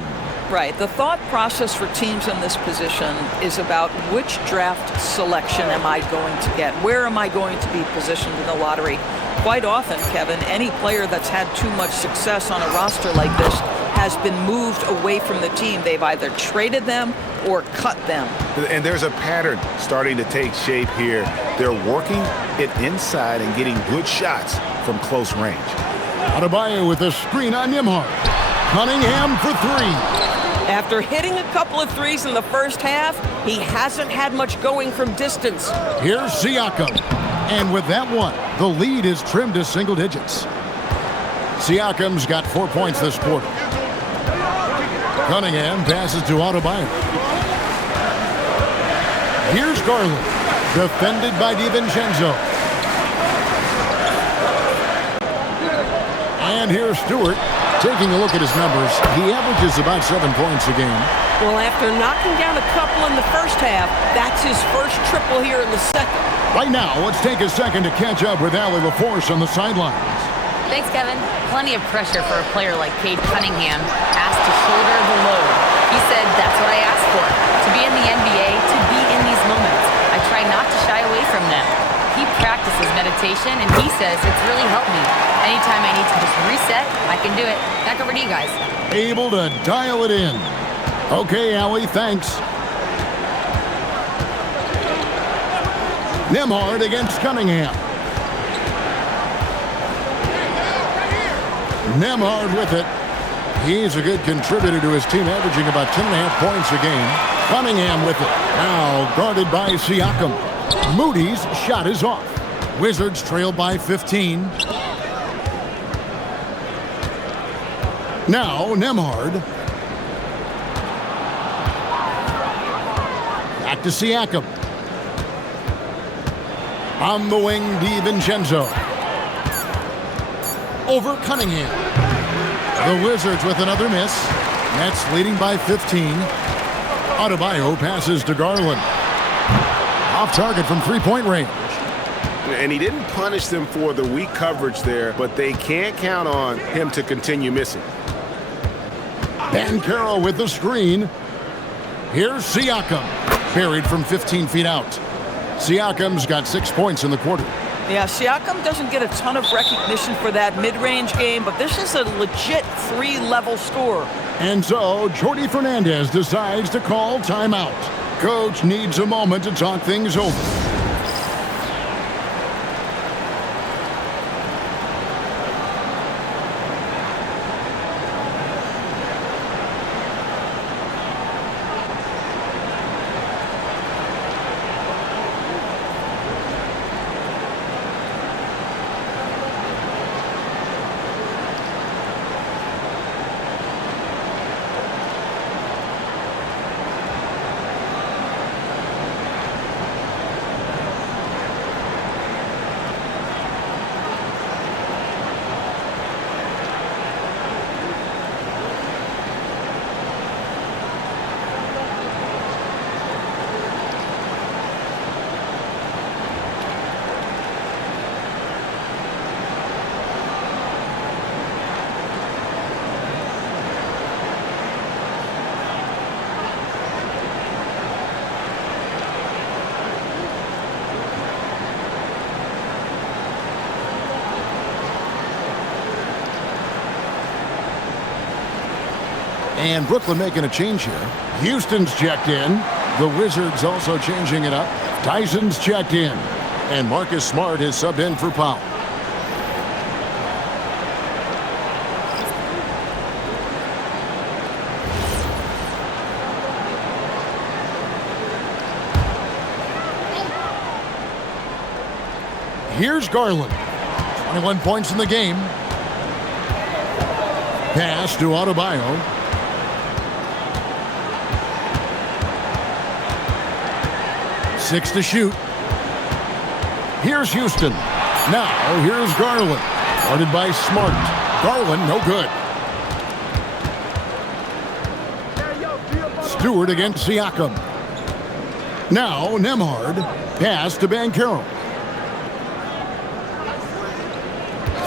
Right. The thought process for teams in this position is about which draft selection am I going to get? Where am I going to be positioned in the lottery? Quite often, Kevin, any player that's had too much success on a roster like this has been moved away from the team. They've either traded them or cut them. And there's a pattern starting to take shape here. They're working it inside and getting good shots from close range. Adebayo with a screen on Nembhard. Cunningham for 3. After hitting a couple of threes in the first half, he hasn't had much going from distance. Here's Siakam. And with that one, the lead is trimmed to single digits. Siakam's got 4 points this quarter. Cunningham passes to Adebayo. Here's Garland, defended by DiVincenzo. And here's Stewart. Taking a look at his numbers, he averages about 7 points a game. Well, after knocking down a couple in the first half, that's his first triple here in the second. Right now, let's take a second to catch up with Allie LaForce on the sidelines. Thanks, Kevin. Plenty of pressure for a player like Cade Cunningham, asked to shoulder the load. He said, that's what I asked for, to be in the NBA, to be in these moments. I try not to shy away from them. He practices meditation, and he says it's really helped me. Anytime I need to just reset, I can do it. Back over to you guys. Able to dial it in. Okay, Allie, thanks. Nembhard against Cunningham. Nembhard with it. He's a good contributor to his team, averaging about 10.5 points a game. Cunningham with it. Now guarded by Siakam. Moody's shot is off. Wizards trail by 15. Now Nembhard. Back to Siakam. On the wing, DiVincenzo. Over Cunningham. The Wizards with another miss. Nets leading by 15. Adebayo passes to Garland. Off target from three-point range. And he didn't punish them for the weak coverage there, but they can't count on him to continue missing. Banchero with the screen. Here's Siakam. Buried from 15 feet out. Siakam's got 6 points in the quarter. Yeah, Siakam doesn't get a ton of recognition for that mid-range game, but this is a legit 3-level scorer. And so, Jordi Fernandez decides to call timeout. Coach needs a moment to talk things over. And Brooklyn making a change here. Houston's checked in. The Wizards also changing it up. Tyson's checked in. And Marcus Smart is subbed in for Powell. Here's Garland. 21 points in the game. Pass to Adebayo. Six to shoot. Here's Houston. Now, here's Garland. Guarded by Smart. Garland, no good. Stewart against Siakam. Now, Nembhard. Pass to Banchero.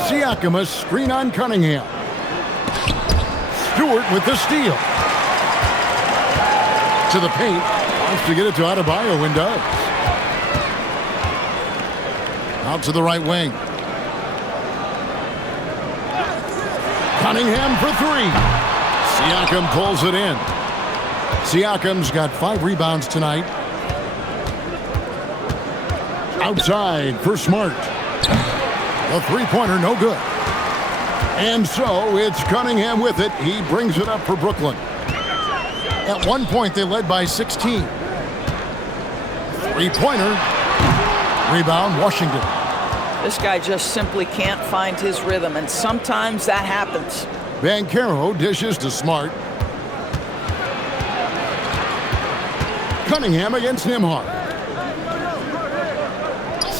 Siakam, a screen on Cunningham. Stewart with the steal. To the paint. Wants to get it to Adebayo and does. Out to the right wing. Cunningham for three. Siakam pulls it in. Siakam's got 5 rebounds tonight. Outside for Smart. A three-pointer, no good. And so it's Cunningham with it. He brings it up for Brooklyn. At one point, they led by 16. Three-pointer. Rebound, Washington. This guy just simply can't find his rhythm, and sometimes that happens. Banchero dishes to Smart. Cunningham against Nembhard.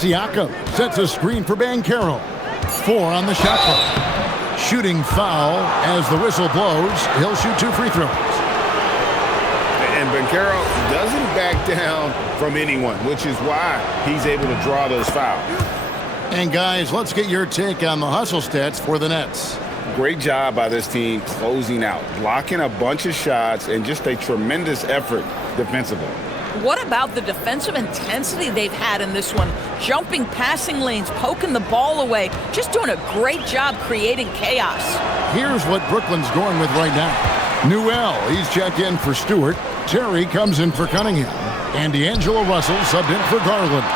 Siakam sets a screen for Banchero. 4 on the shot clock. Shooting foul as the whistle blows. He'll shoot 2 free throws. And Banchero doesn't back down from anyone, which is why he's able to draw those fouls. And guys, let's get your take on the hustle stats for the Nets. Great job by this team closing out, blocking a bunch of shots, and just a tremendous effort defensively. What about the defensive intensity they've had in this one? Jumping passing lanes, poking the ball away, just doing a great job creating chaos. Here's what Brooklyn's going with right now. Newell, he's checked in for Stewart. Terry comes in for Cunningham. And D'Angelo Russell subbed in for Garland.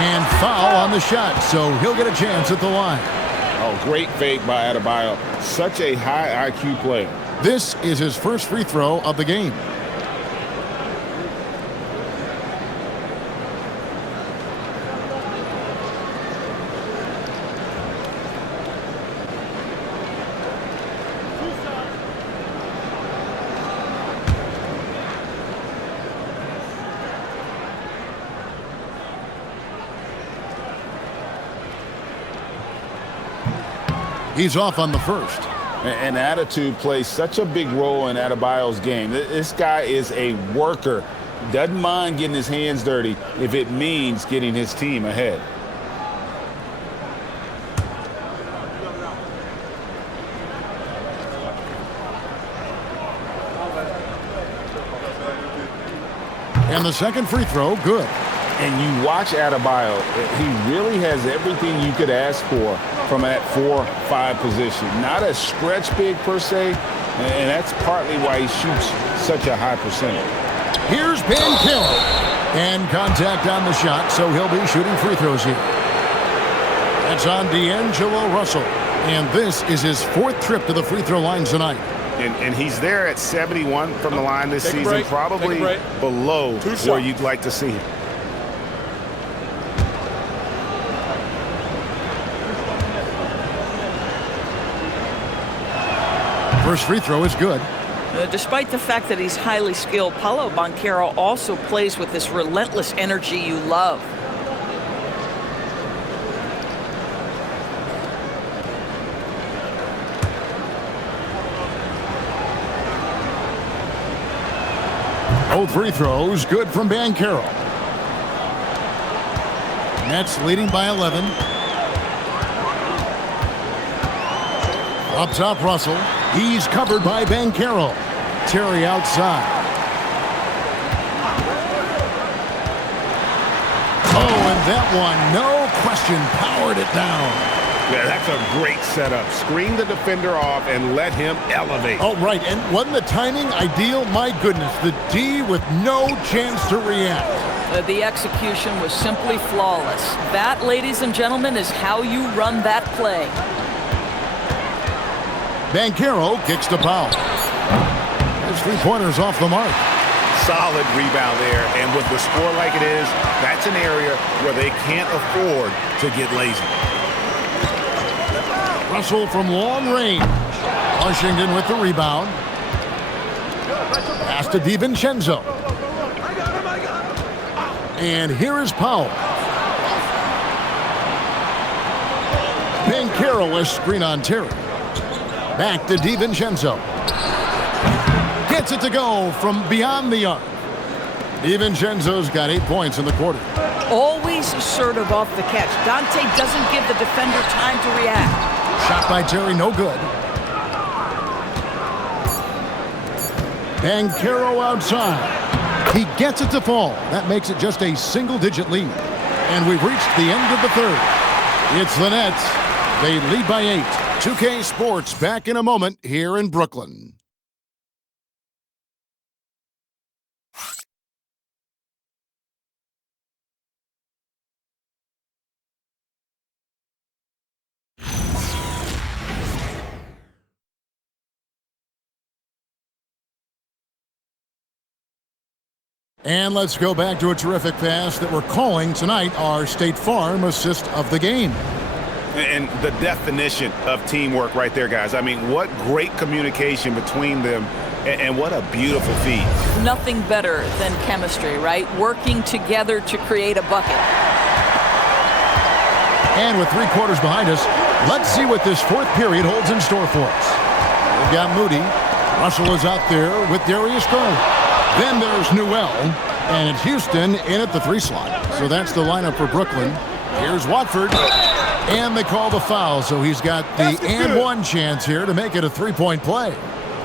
And foul on the shot, so he'll get a chance at the line. Oh, great fake by Adebayo. Such a high IQ player. This is his first free throw of the game. He's off on the first. And attitude plays such a big role in Adebayo's game. This guy is a worker. Doesn't mind getting his hands dirty if it means getting his team ahead. And the second free throw, good. And you watch Adebayo, he really has everything you could ask for from that 4-5 position. Not a stretch big per se, and that's partly why he shoots such a high percentage. Here's Banchero. And contact on the shot, so he'll be shooting free throws here. That's on D'Angelo Russell. And this is his 4th trip to the free throw line tonight. And he's there at 71 from the line this season, probably below where you'd like to see him. First free throw is good. Despite the fact that he's highly skilled, Paolo Banchero also plays with this relentless energy you love. Both free throws good from Banchero. Nets leading by 11. Up top, Russell. He's covered by Banchero. Terry outside. Oh, and that one, no question, powered it down. Yeah, that's a great setup. Screen the defender off and let him elevate. Oh, right, and wasn't the timing ideal? My goodness, the D with no chance to react. The execution was simply flawless. That, ladies and gentlemen, is how you run that play. Banchero kicks to Powell. His three-pointers off the mark. Solid rebound there, and with the score like it is, that's an area where they can't afford to get lazy. Russell from long range. Washington with the rebound. Pass to DiVincenzo. And here is Powell. Banchero, a screen on Terry. Back to DiVincenzo. Gets it to go from beyond the arc. DiVincenzo's got 8 points in the quarter. Always assertive off the catch. Dante doesn't give the defender time to react. Shot by Terry, no good. Banchero outside. He gets it to fall. That makes it just a single-digit lead. And we've reached the end of the third. It's the Nets. They lead by 8. 2K Sports back in a moment here in Brooklyn. And let's go back to a terrific pass that we're calling tonight our State Farm assist of the game. And the definition of teamwork right there, guys. I mean, what great communication between them, and what a beautiful feed. Nothing better than chemistry, right? Working together to create a bucket. And with 3 quarters behind us, let's see what this fourth period holds in store for us. We've got Moody. Russell is out there with Darius Garland. Then there's Newell, and it's Houston in at the 3 slot. So that's the lineup for Brooklyn. Here's Watford, and they call the foul, so he's got the and one chance here to make it a 3-point play.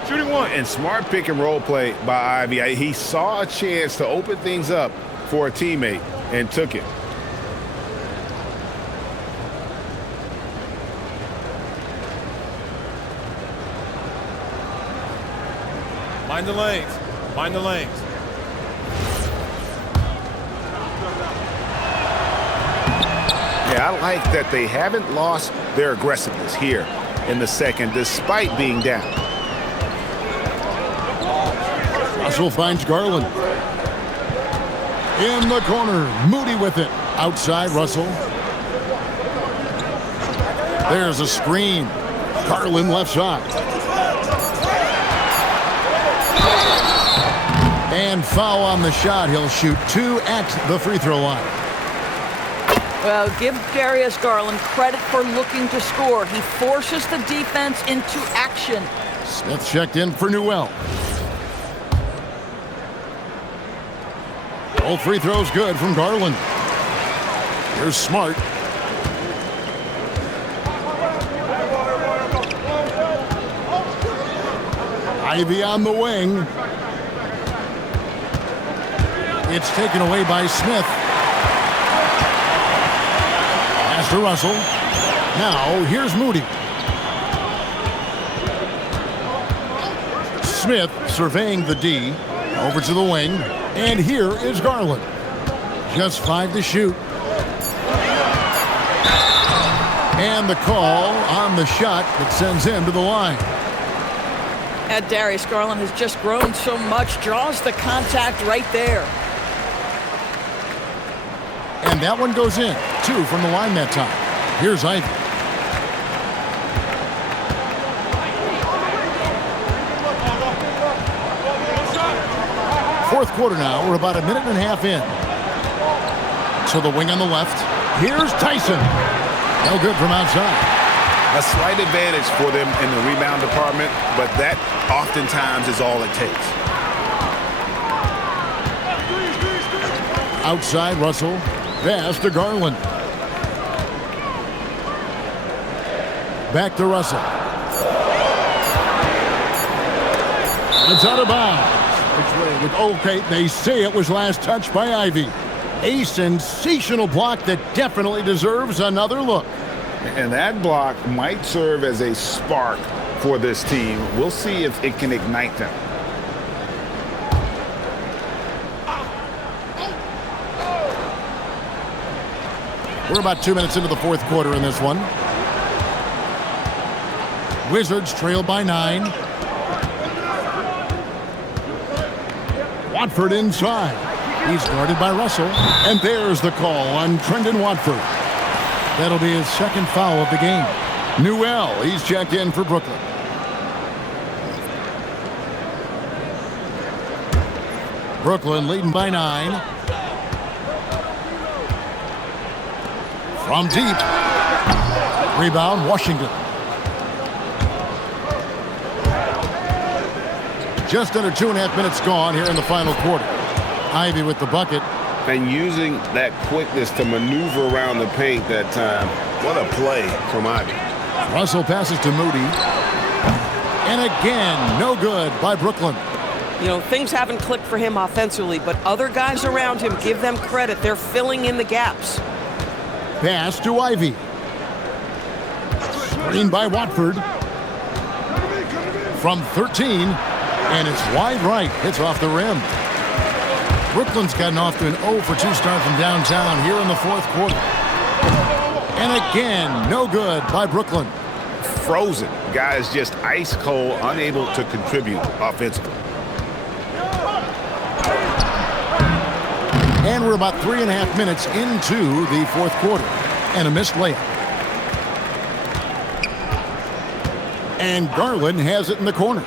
Shooting one. And smart pick and roll play by Ivy. He saw a chance to open things up for a teammate and took it. Mind the lanes. Mind the lanes. Yeah, I like that they haven't lost their aggressiveness here in the second, despite being down. Russell finds Garland. In the corner, Moody with it. Outside, Russell. There's a screen. Garland left side. And foul on the shot. He'll shoot 2 at the free throw line. Well, give Darius Garland credit for looking to score. He forces the defense into action. Smith checked in for Newell. All free throws good from Garland. Here's Smart. Ivy on the wing. It's taken away by Smith. Pass to Russell. Now, here's Moody. Smith surveying the D. Over to the wing. And here is Garland. Just 5 to shoot. And the call on the shot that sends him to the line. Darius Garland has just grown so much. Draws the contact right there. And that one goes in. 2 from the line that time. Here's Ivy. Fourth quarter now. We're about a minute and a half in. To the wing on the left. Here's Tyson. No good from outside. A slight advantage for them in the rebound department, but that oftentimes is all it takes. Outside, Russell. Pass to Garland. Back to Russell. It's out of bounds. Okay, they say it was last touched by Ivy. A sensational block that definitely deserves another look. And that block might serve as a spark for this team. We'll see if it can ignite them. We're about 2 minutes into the fourth quarter in this one. Wizards trail by 9. Watford inside. He's guarded by Russell. And there's the call on Trendon Watford. That'll be his second foul of the game. Newell, he's checked in for Brooklyn. Brooklyn leading by 9. From deep. Rebound, Washington. Just under 2.5 minutes gone here in the final quarter. Ivy with the bucket. And using that quickness to maneuver around the paint that time. What a play from Ivy. Russell passes to Moody. And again, no good by Brooklyn. You know, things haven't clicked for him offensively, but other guys around him, give them credit. They're filling in the gaps. Pass to Ivy. Screen by Watford. From 13, and it's wide right. It's off the rim. Brooklyn's gotten off to an 0 for 2 start from downtown here in the fourth quarter. And again, no good by Brooklyn. Frozen. Guys just ice cold, unable to contribute offensively. And we're about 3.5 minutes into the fourth quarter. And a missed layup. And Garland has it in the corner.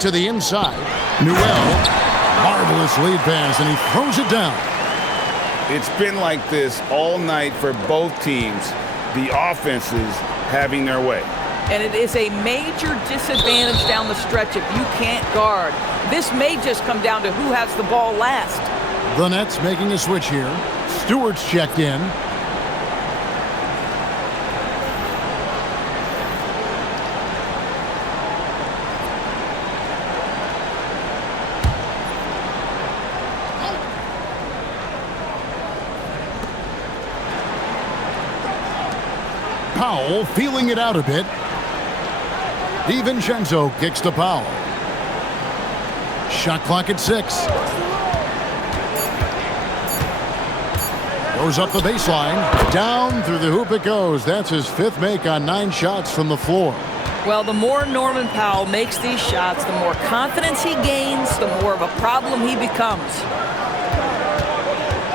To the inside. Newell. Marvelous lead pass, and he throws it down. It's been like this all night for both teams. The offenses having their way. And it is a major disadvantage down the stretch if you can't guard. This may just come down to who has the ball last. The Nets making a switch here. Stewart's checked in. Powell feeling it out a bit. DiVincenzo kicks to Powell. Shot clock at 6. Goes up the baseline. Down through the hoop it goes. That's his 5th make on 9 shots from the floor. Well, the more Norman Powell makes these shots, the more confidence he gains, the more of a problem he becomes.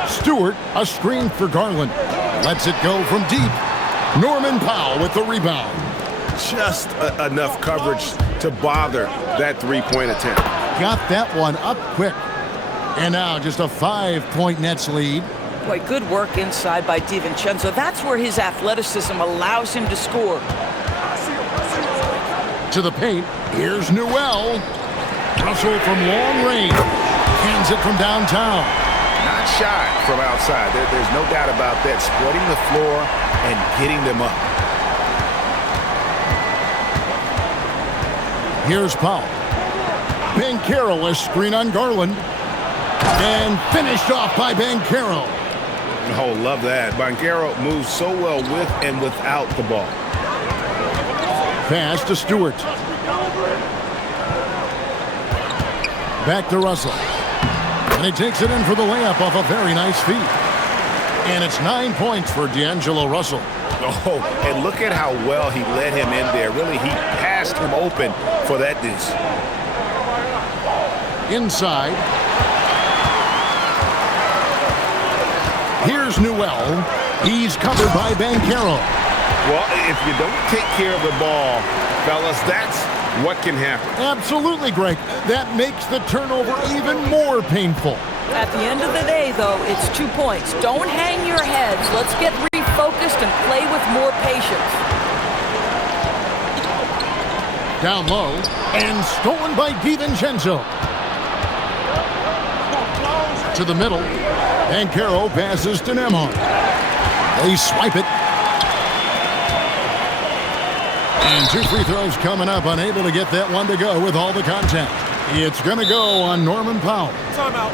Stewart, a screen for Garland. Lets it go from deep. Norman Powell with the rebound. Just enough coverage to bother that 3-point attempt. Got that one up quick. And now just a 5-point Nets lead. Boy, good work inside by DiVincenzo. That's where his athleticism allows him to score. To the paint, here's Newell. Russell from long range. Hands it from downtown. Not shy from outside. There's no doubt about that. Spreading the floor and getting them up. Here's Powell. Banchero, a screen on Garland. And finished off by Banchero. Oh, love that. Banchero moves so well with and without the ball. Pass to Stewart. Back to Russell. And he takes it in for the layup off a very nice feed. And it's 9 points for D'Angelo Russell. Oh, and look at how well he led him in there. Really, he passed him open for that dish. Inside. Here's Newell. He's covered by Banchero. Well, if you don't take care of the ball, fellas, that's what can happen. Absolutely, Greg. That makes the turnover even more painful. At the end of the day, though, it's 2 points. Don't hang your heads. Let's get refocused and play with more patience. Down low, and stolen by DiVincenzo. To the middle, and Banchero passes to Nembhard. They swipe it. And 2 free throws coming up, unable to get that one to go with all the contact. It's going to go on Norman Powell. Timeout.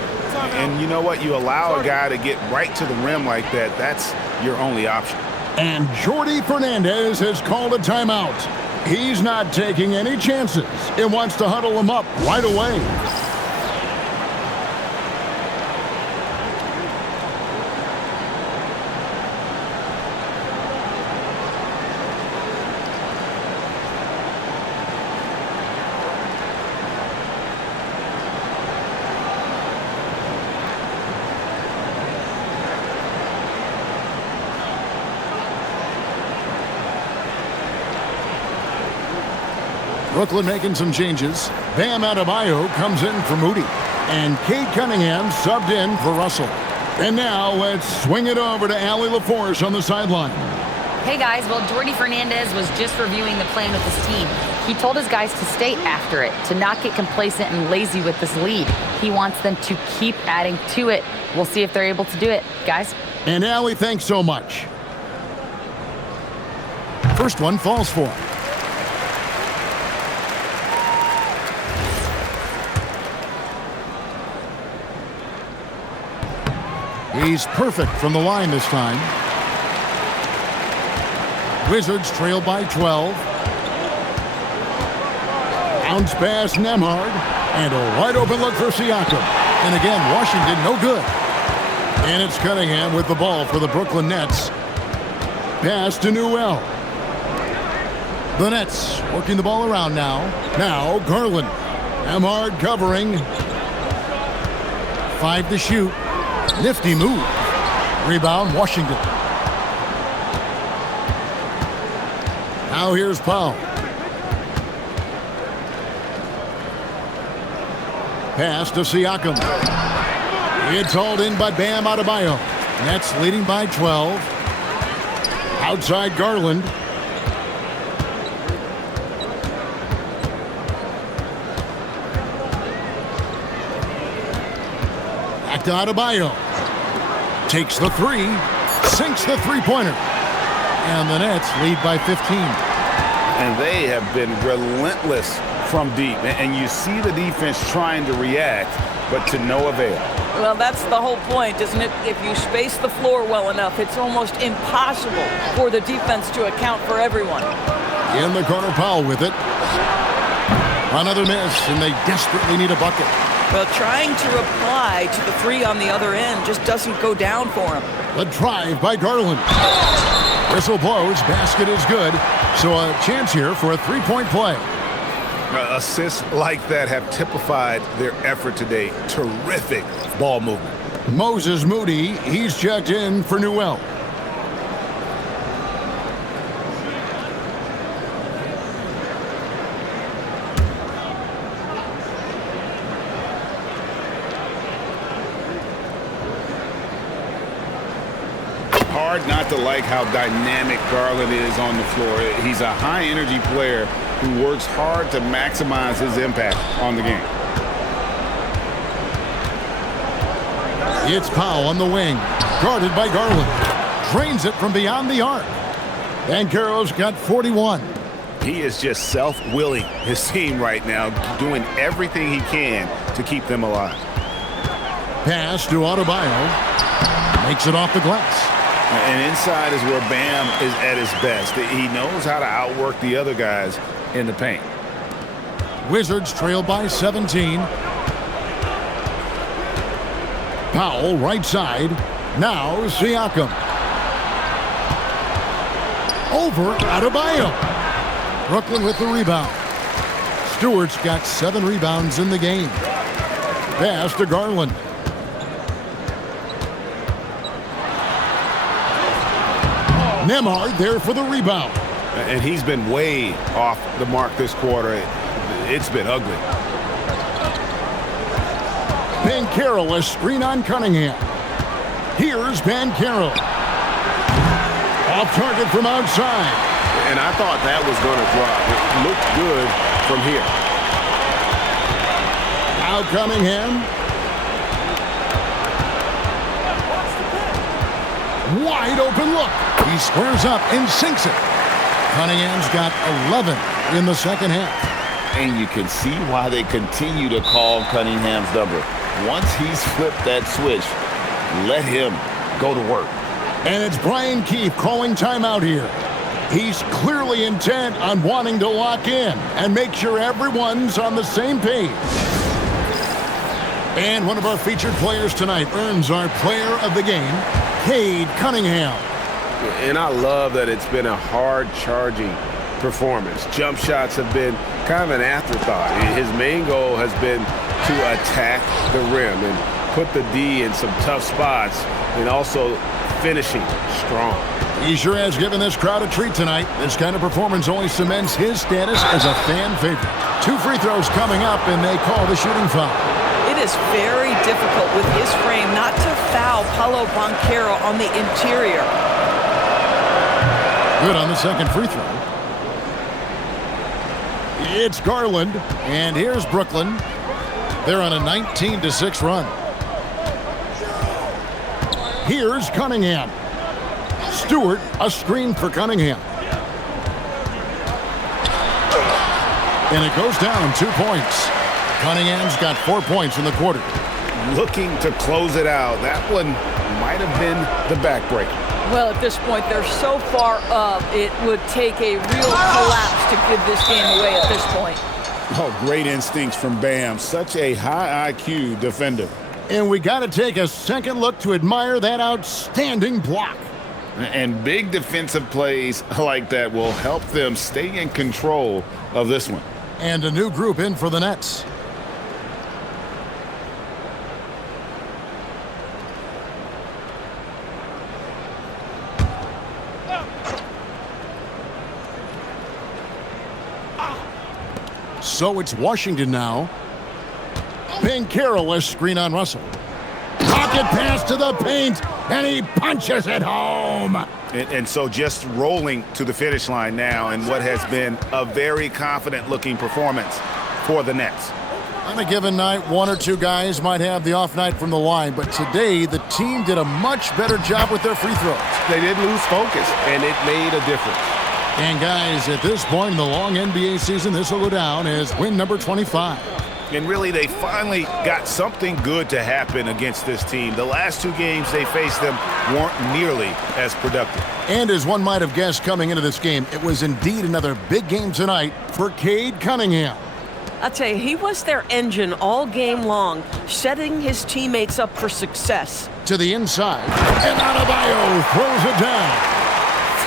And you know what? You allow a guy to get right to the rim like that. That's your only option. And Jordy Fernandez has called a timeout. He's not taking any chances and wants to huddle him up right away. Brooklyn making some changes. Bam Adebayo comes in for Moody. And Cade Cunningham subbed in for Russell. And now let's swing it over to Allie LaForce on the sideline. Hey guys, well, Jordy Fernandez was just reviewing the plan with his team. He told his guys to stay after it, to not get complacent and lazy with this lead. He wants them to keep adding to it. We'll see if they're able to do it, guys. And Allie, thanks so much. First one falls for him. He's perfect from the line this time. Wizards trail by 12. Bounce pass Nembhard. And a wide open look for Siakam. And again, Washington no good. And it's Cunningham with the ball for the Brooklyn Nets. Pass to Newell. The Nets working the ball around now. Now Garland. Nembhard covering. 5 to shoot. Nifty move. Rebound, Washington. Now here's Powell. Pass to Siakam. It's hauled in by Bam Adebayo. Nets leading by 12. Outside Garland. Back to Adebayo. Takes the three. Sinks the three-pointer. And the Nets lead by 15. And they have been relentless from deep. And you see the defense trying to react, but to no avail. Well, that's the whole point, isn't it? If you space the floor well enough, it's almost impossible for the defense to account for everyone. In the corner, Powell with it. Another miss, and they desperately need a bucket. Well, trying to reply to the three on the other end just doesn't go down for him. The drive by Garland. Whistle blows, basket is good, so a chance here for a three-point play. Assists like that have typified their effort today. Terrific ball movement. Moses Moody, he's checked in for Newell. Hard not to like how dynamic Garland is on the floor. He's a high-energy player who works hard to maximize his impact on the game. It's Powell on the wing, guarded by Garland. Drains it from beyond the arc. Banchero's got 41. He is just self-willing his team right now, doing everything he can to keep them alive. Pass to Adebayo. Makes it off the glass. And inside is where Bam is at his best. He knows how to outwork the other guys in the paint. Wizards trail by 17. Powell right side. Now Siakam. Over Adebayo. Brooklyn with the rebound. Stewart's got 7 rebounds in the game. Pass to Garland. Nembhard there for the rebound. And he's been way off the mark this quarter. It's been ugly. Banchero, a screen on Cunningham. Here's Banchero. Off target from outside. And I thought that was going to drop. It looked good from here. Now Cunningham. Wide open look. He squares up and sinks it. Cunningham's got 11 in the second half. And you can see why they continue to call Cunningham's number. Once he's flipped that switch, let him go to work. And it's Brian Keefe calling timeout here. He's clearly intent on wanting to lock in and make sure everyone's on the same page. And one of our featured players tonight earns our player of the game, Cade Cunningham. And I love that it's been a hard-charging performance. Jump shots have been kind of an afterthought. His main goal has been to attack the rim and put the D in some tough spots and also finishing strong. He sure has given this crowd a treat tonight. This kind of performance only cements his status as a fan favorite. 2 free throws coming up, and they call the shooting foul. It is very difficult with his frame not to foul Paolo Banchero on the interior. Good on the second free throw. It's Garland, and here's Brooklyn. They're on a 19-6 run. Here's Cunningham. Stewart, a screen for Cunningham. And it goes down 2 points. Cunningham's got 4 points in the quarter. Looking to close it out. That one might have been the backbreaker. Well, at this point, they're so far up, it would take a real collapse to give this game away at this point. Oh, great instincts from Bam. Such a high IQ defender. And we got to take a second look to admire that outstanding block. And big defensive plays like that will help them stay in control of this one. And a new group in for the Nets. So it's Washington now. Banchero, a screen on Russell. Pocket pass to the paint, and he punches it home. And so just rolling to the finish line now in what has been a very confident-looking performance for the Nets. On a given night, 1 or 2 guys might have the off night from the line, but today the team did a much better job with their free throws. They did lose focus, and it made a difference. And guys, at this point in the long NBA season, this will go down as win number 25. And really, they finally got something good to happen against this team. The last 2 games they faced them weren't nearly as productive. And as one might have guessed coming into this game, it was indeed another big game tonight for Cade Cunningham. I'll tell you, he was their engine all game long, setting his teammates up for success. To the inside, and Adebayo throws it down.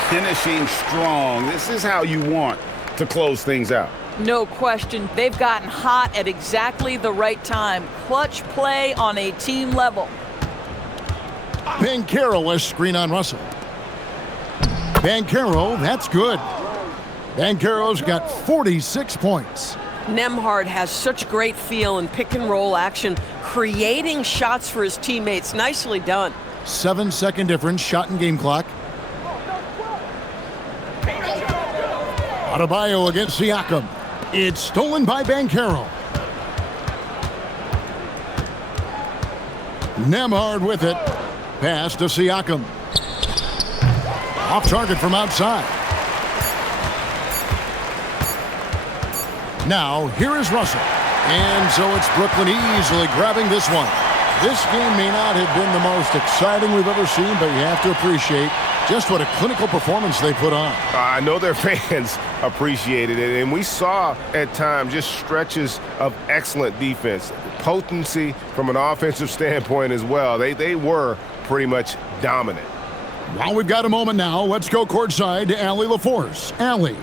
Finishing strong. This is how you want to close things out. No question. They've gotten hot at exactly the right time. Clutch play on a team level. Banchero, a screen on Russell. Banchero, that's good. Banchero's got 46 points. Nembhard has such great feel in pick-and-roll action, creating shots for his teammates. Nicely done. 7-second difference, shot and game clock. Adebayo against Siakam. It's stolen by Banchero. Nembhard with it. Pass to Siakam. Off target from outside. Now, here is Russell. And so it's Brooklyn easily grabbing this one. This game may not have been the most exciting we've ever seen, but you have to appreciate just what a clinical performance they put on. I know their fans appreciated it, and we saw at times just stretches of excellent defense. Potency from an offensive standpoint as well. They were pretty much dominant. While we've got a moment now, let's go courtside to Allie LaForce. Allie.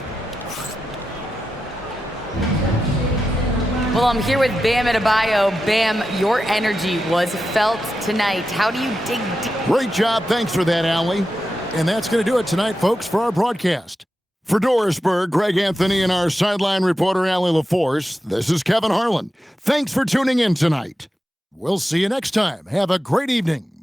Well, I'm here with Bam Adebayo. Bam, your energy was felt tonight. How do you dig deep? Great job. Thanks for that, Allie. And that's going to do it tonight, folks, for our broadcast. For Dorisburg, Greg Anthony, and our sideline reporter, Allie LaForce, this is Kevin Harlan. Thanks for tuning in tonight. We'll see you next time. Have a great evening.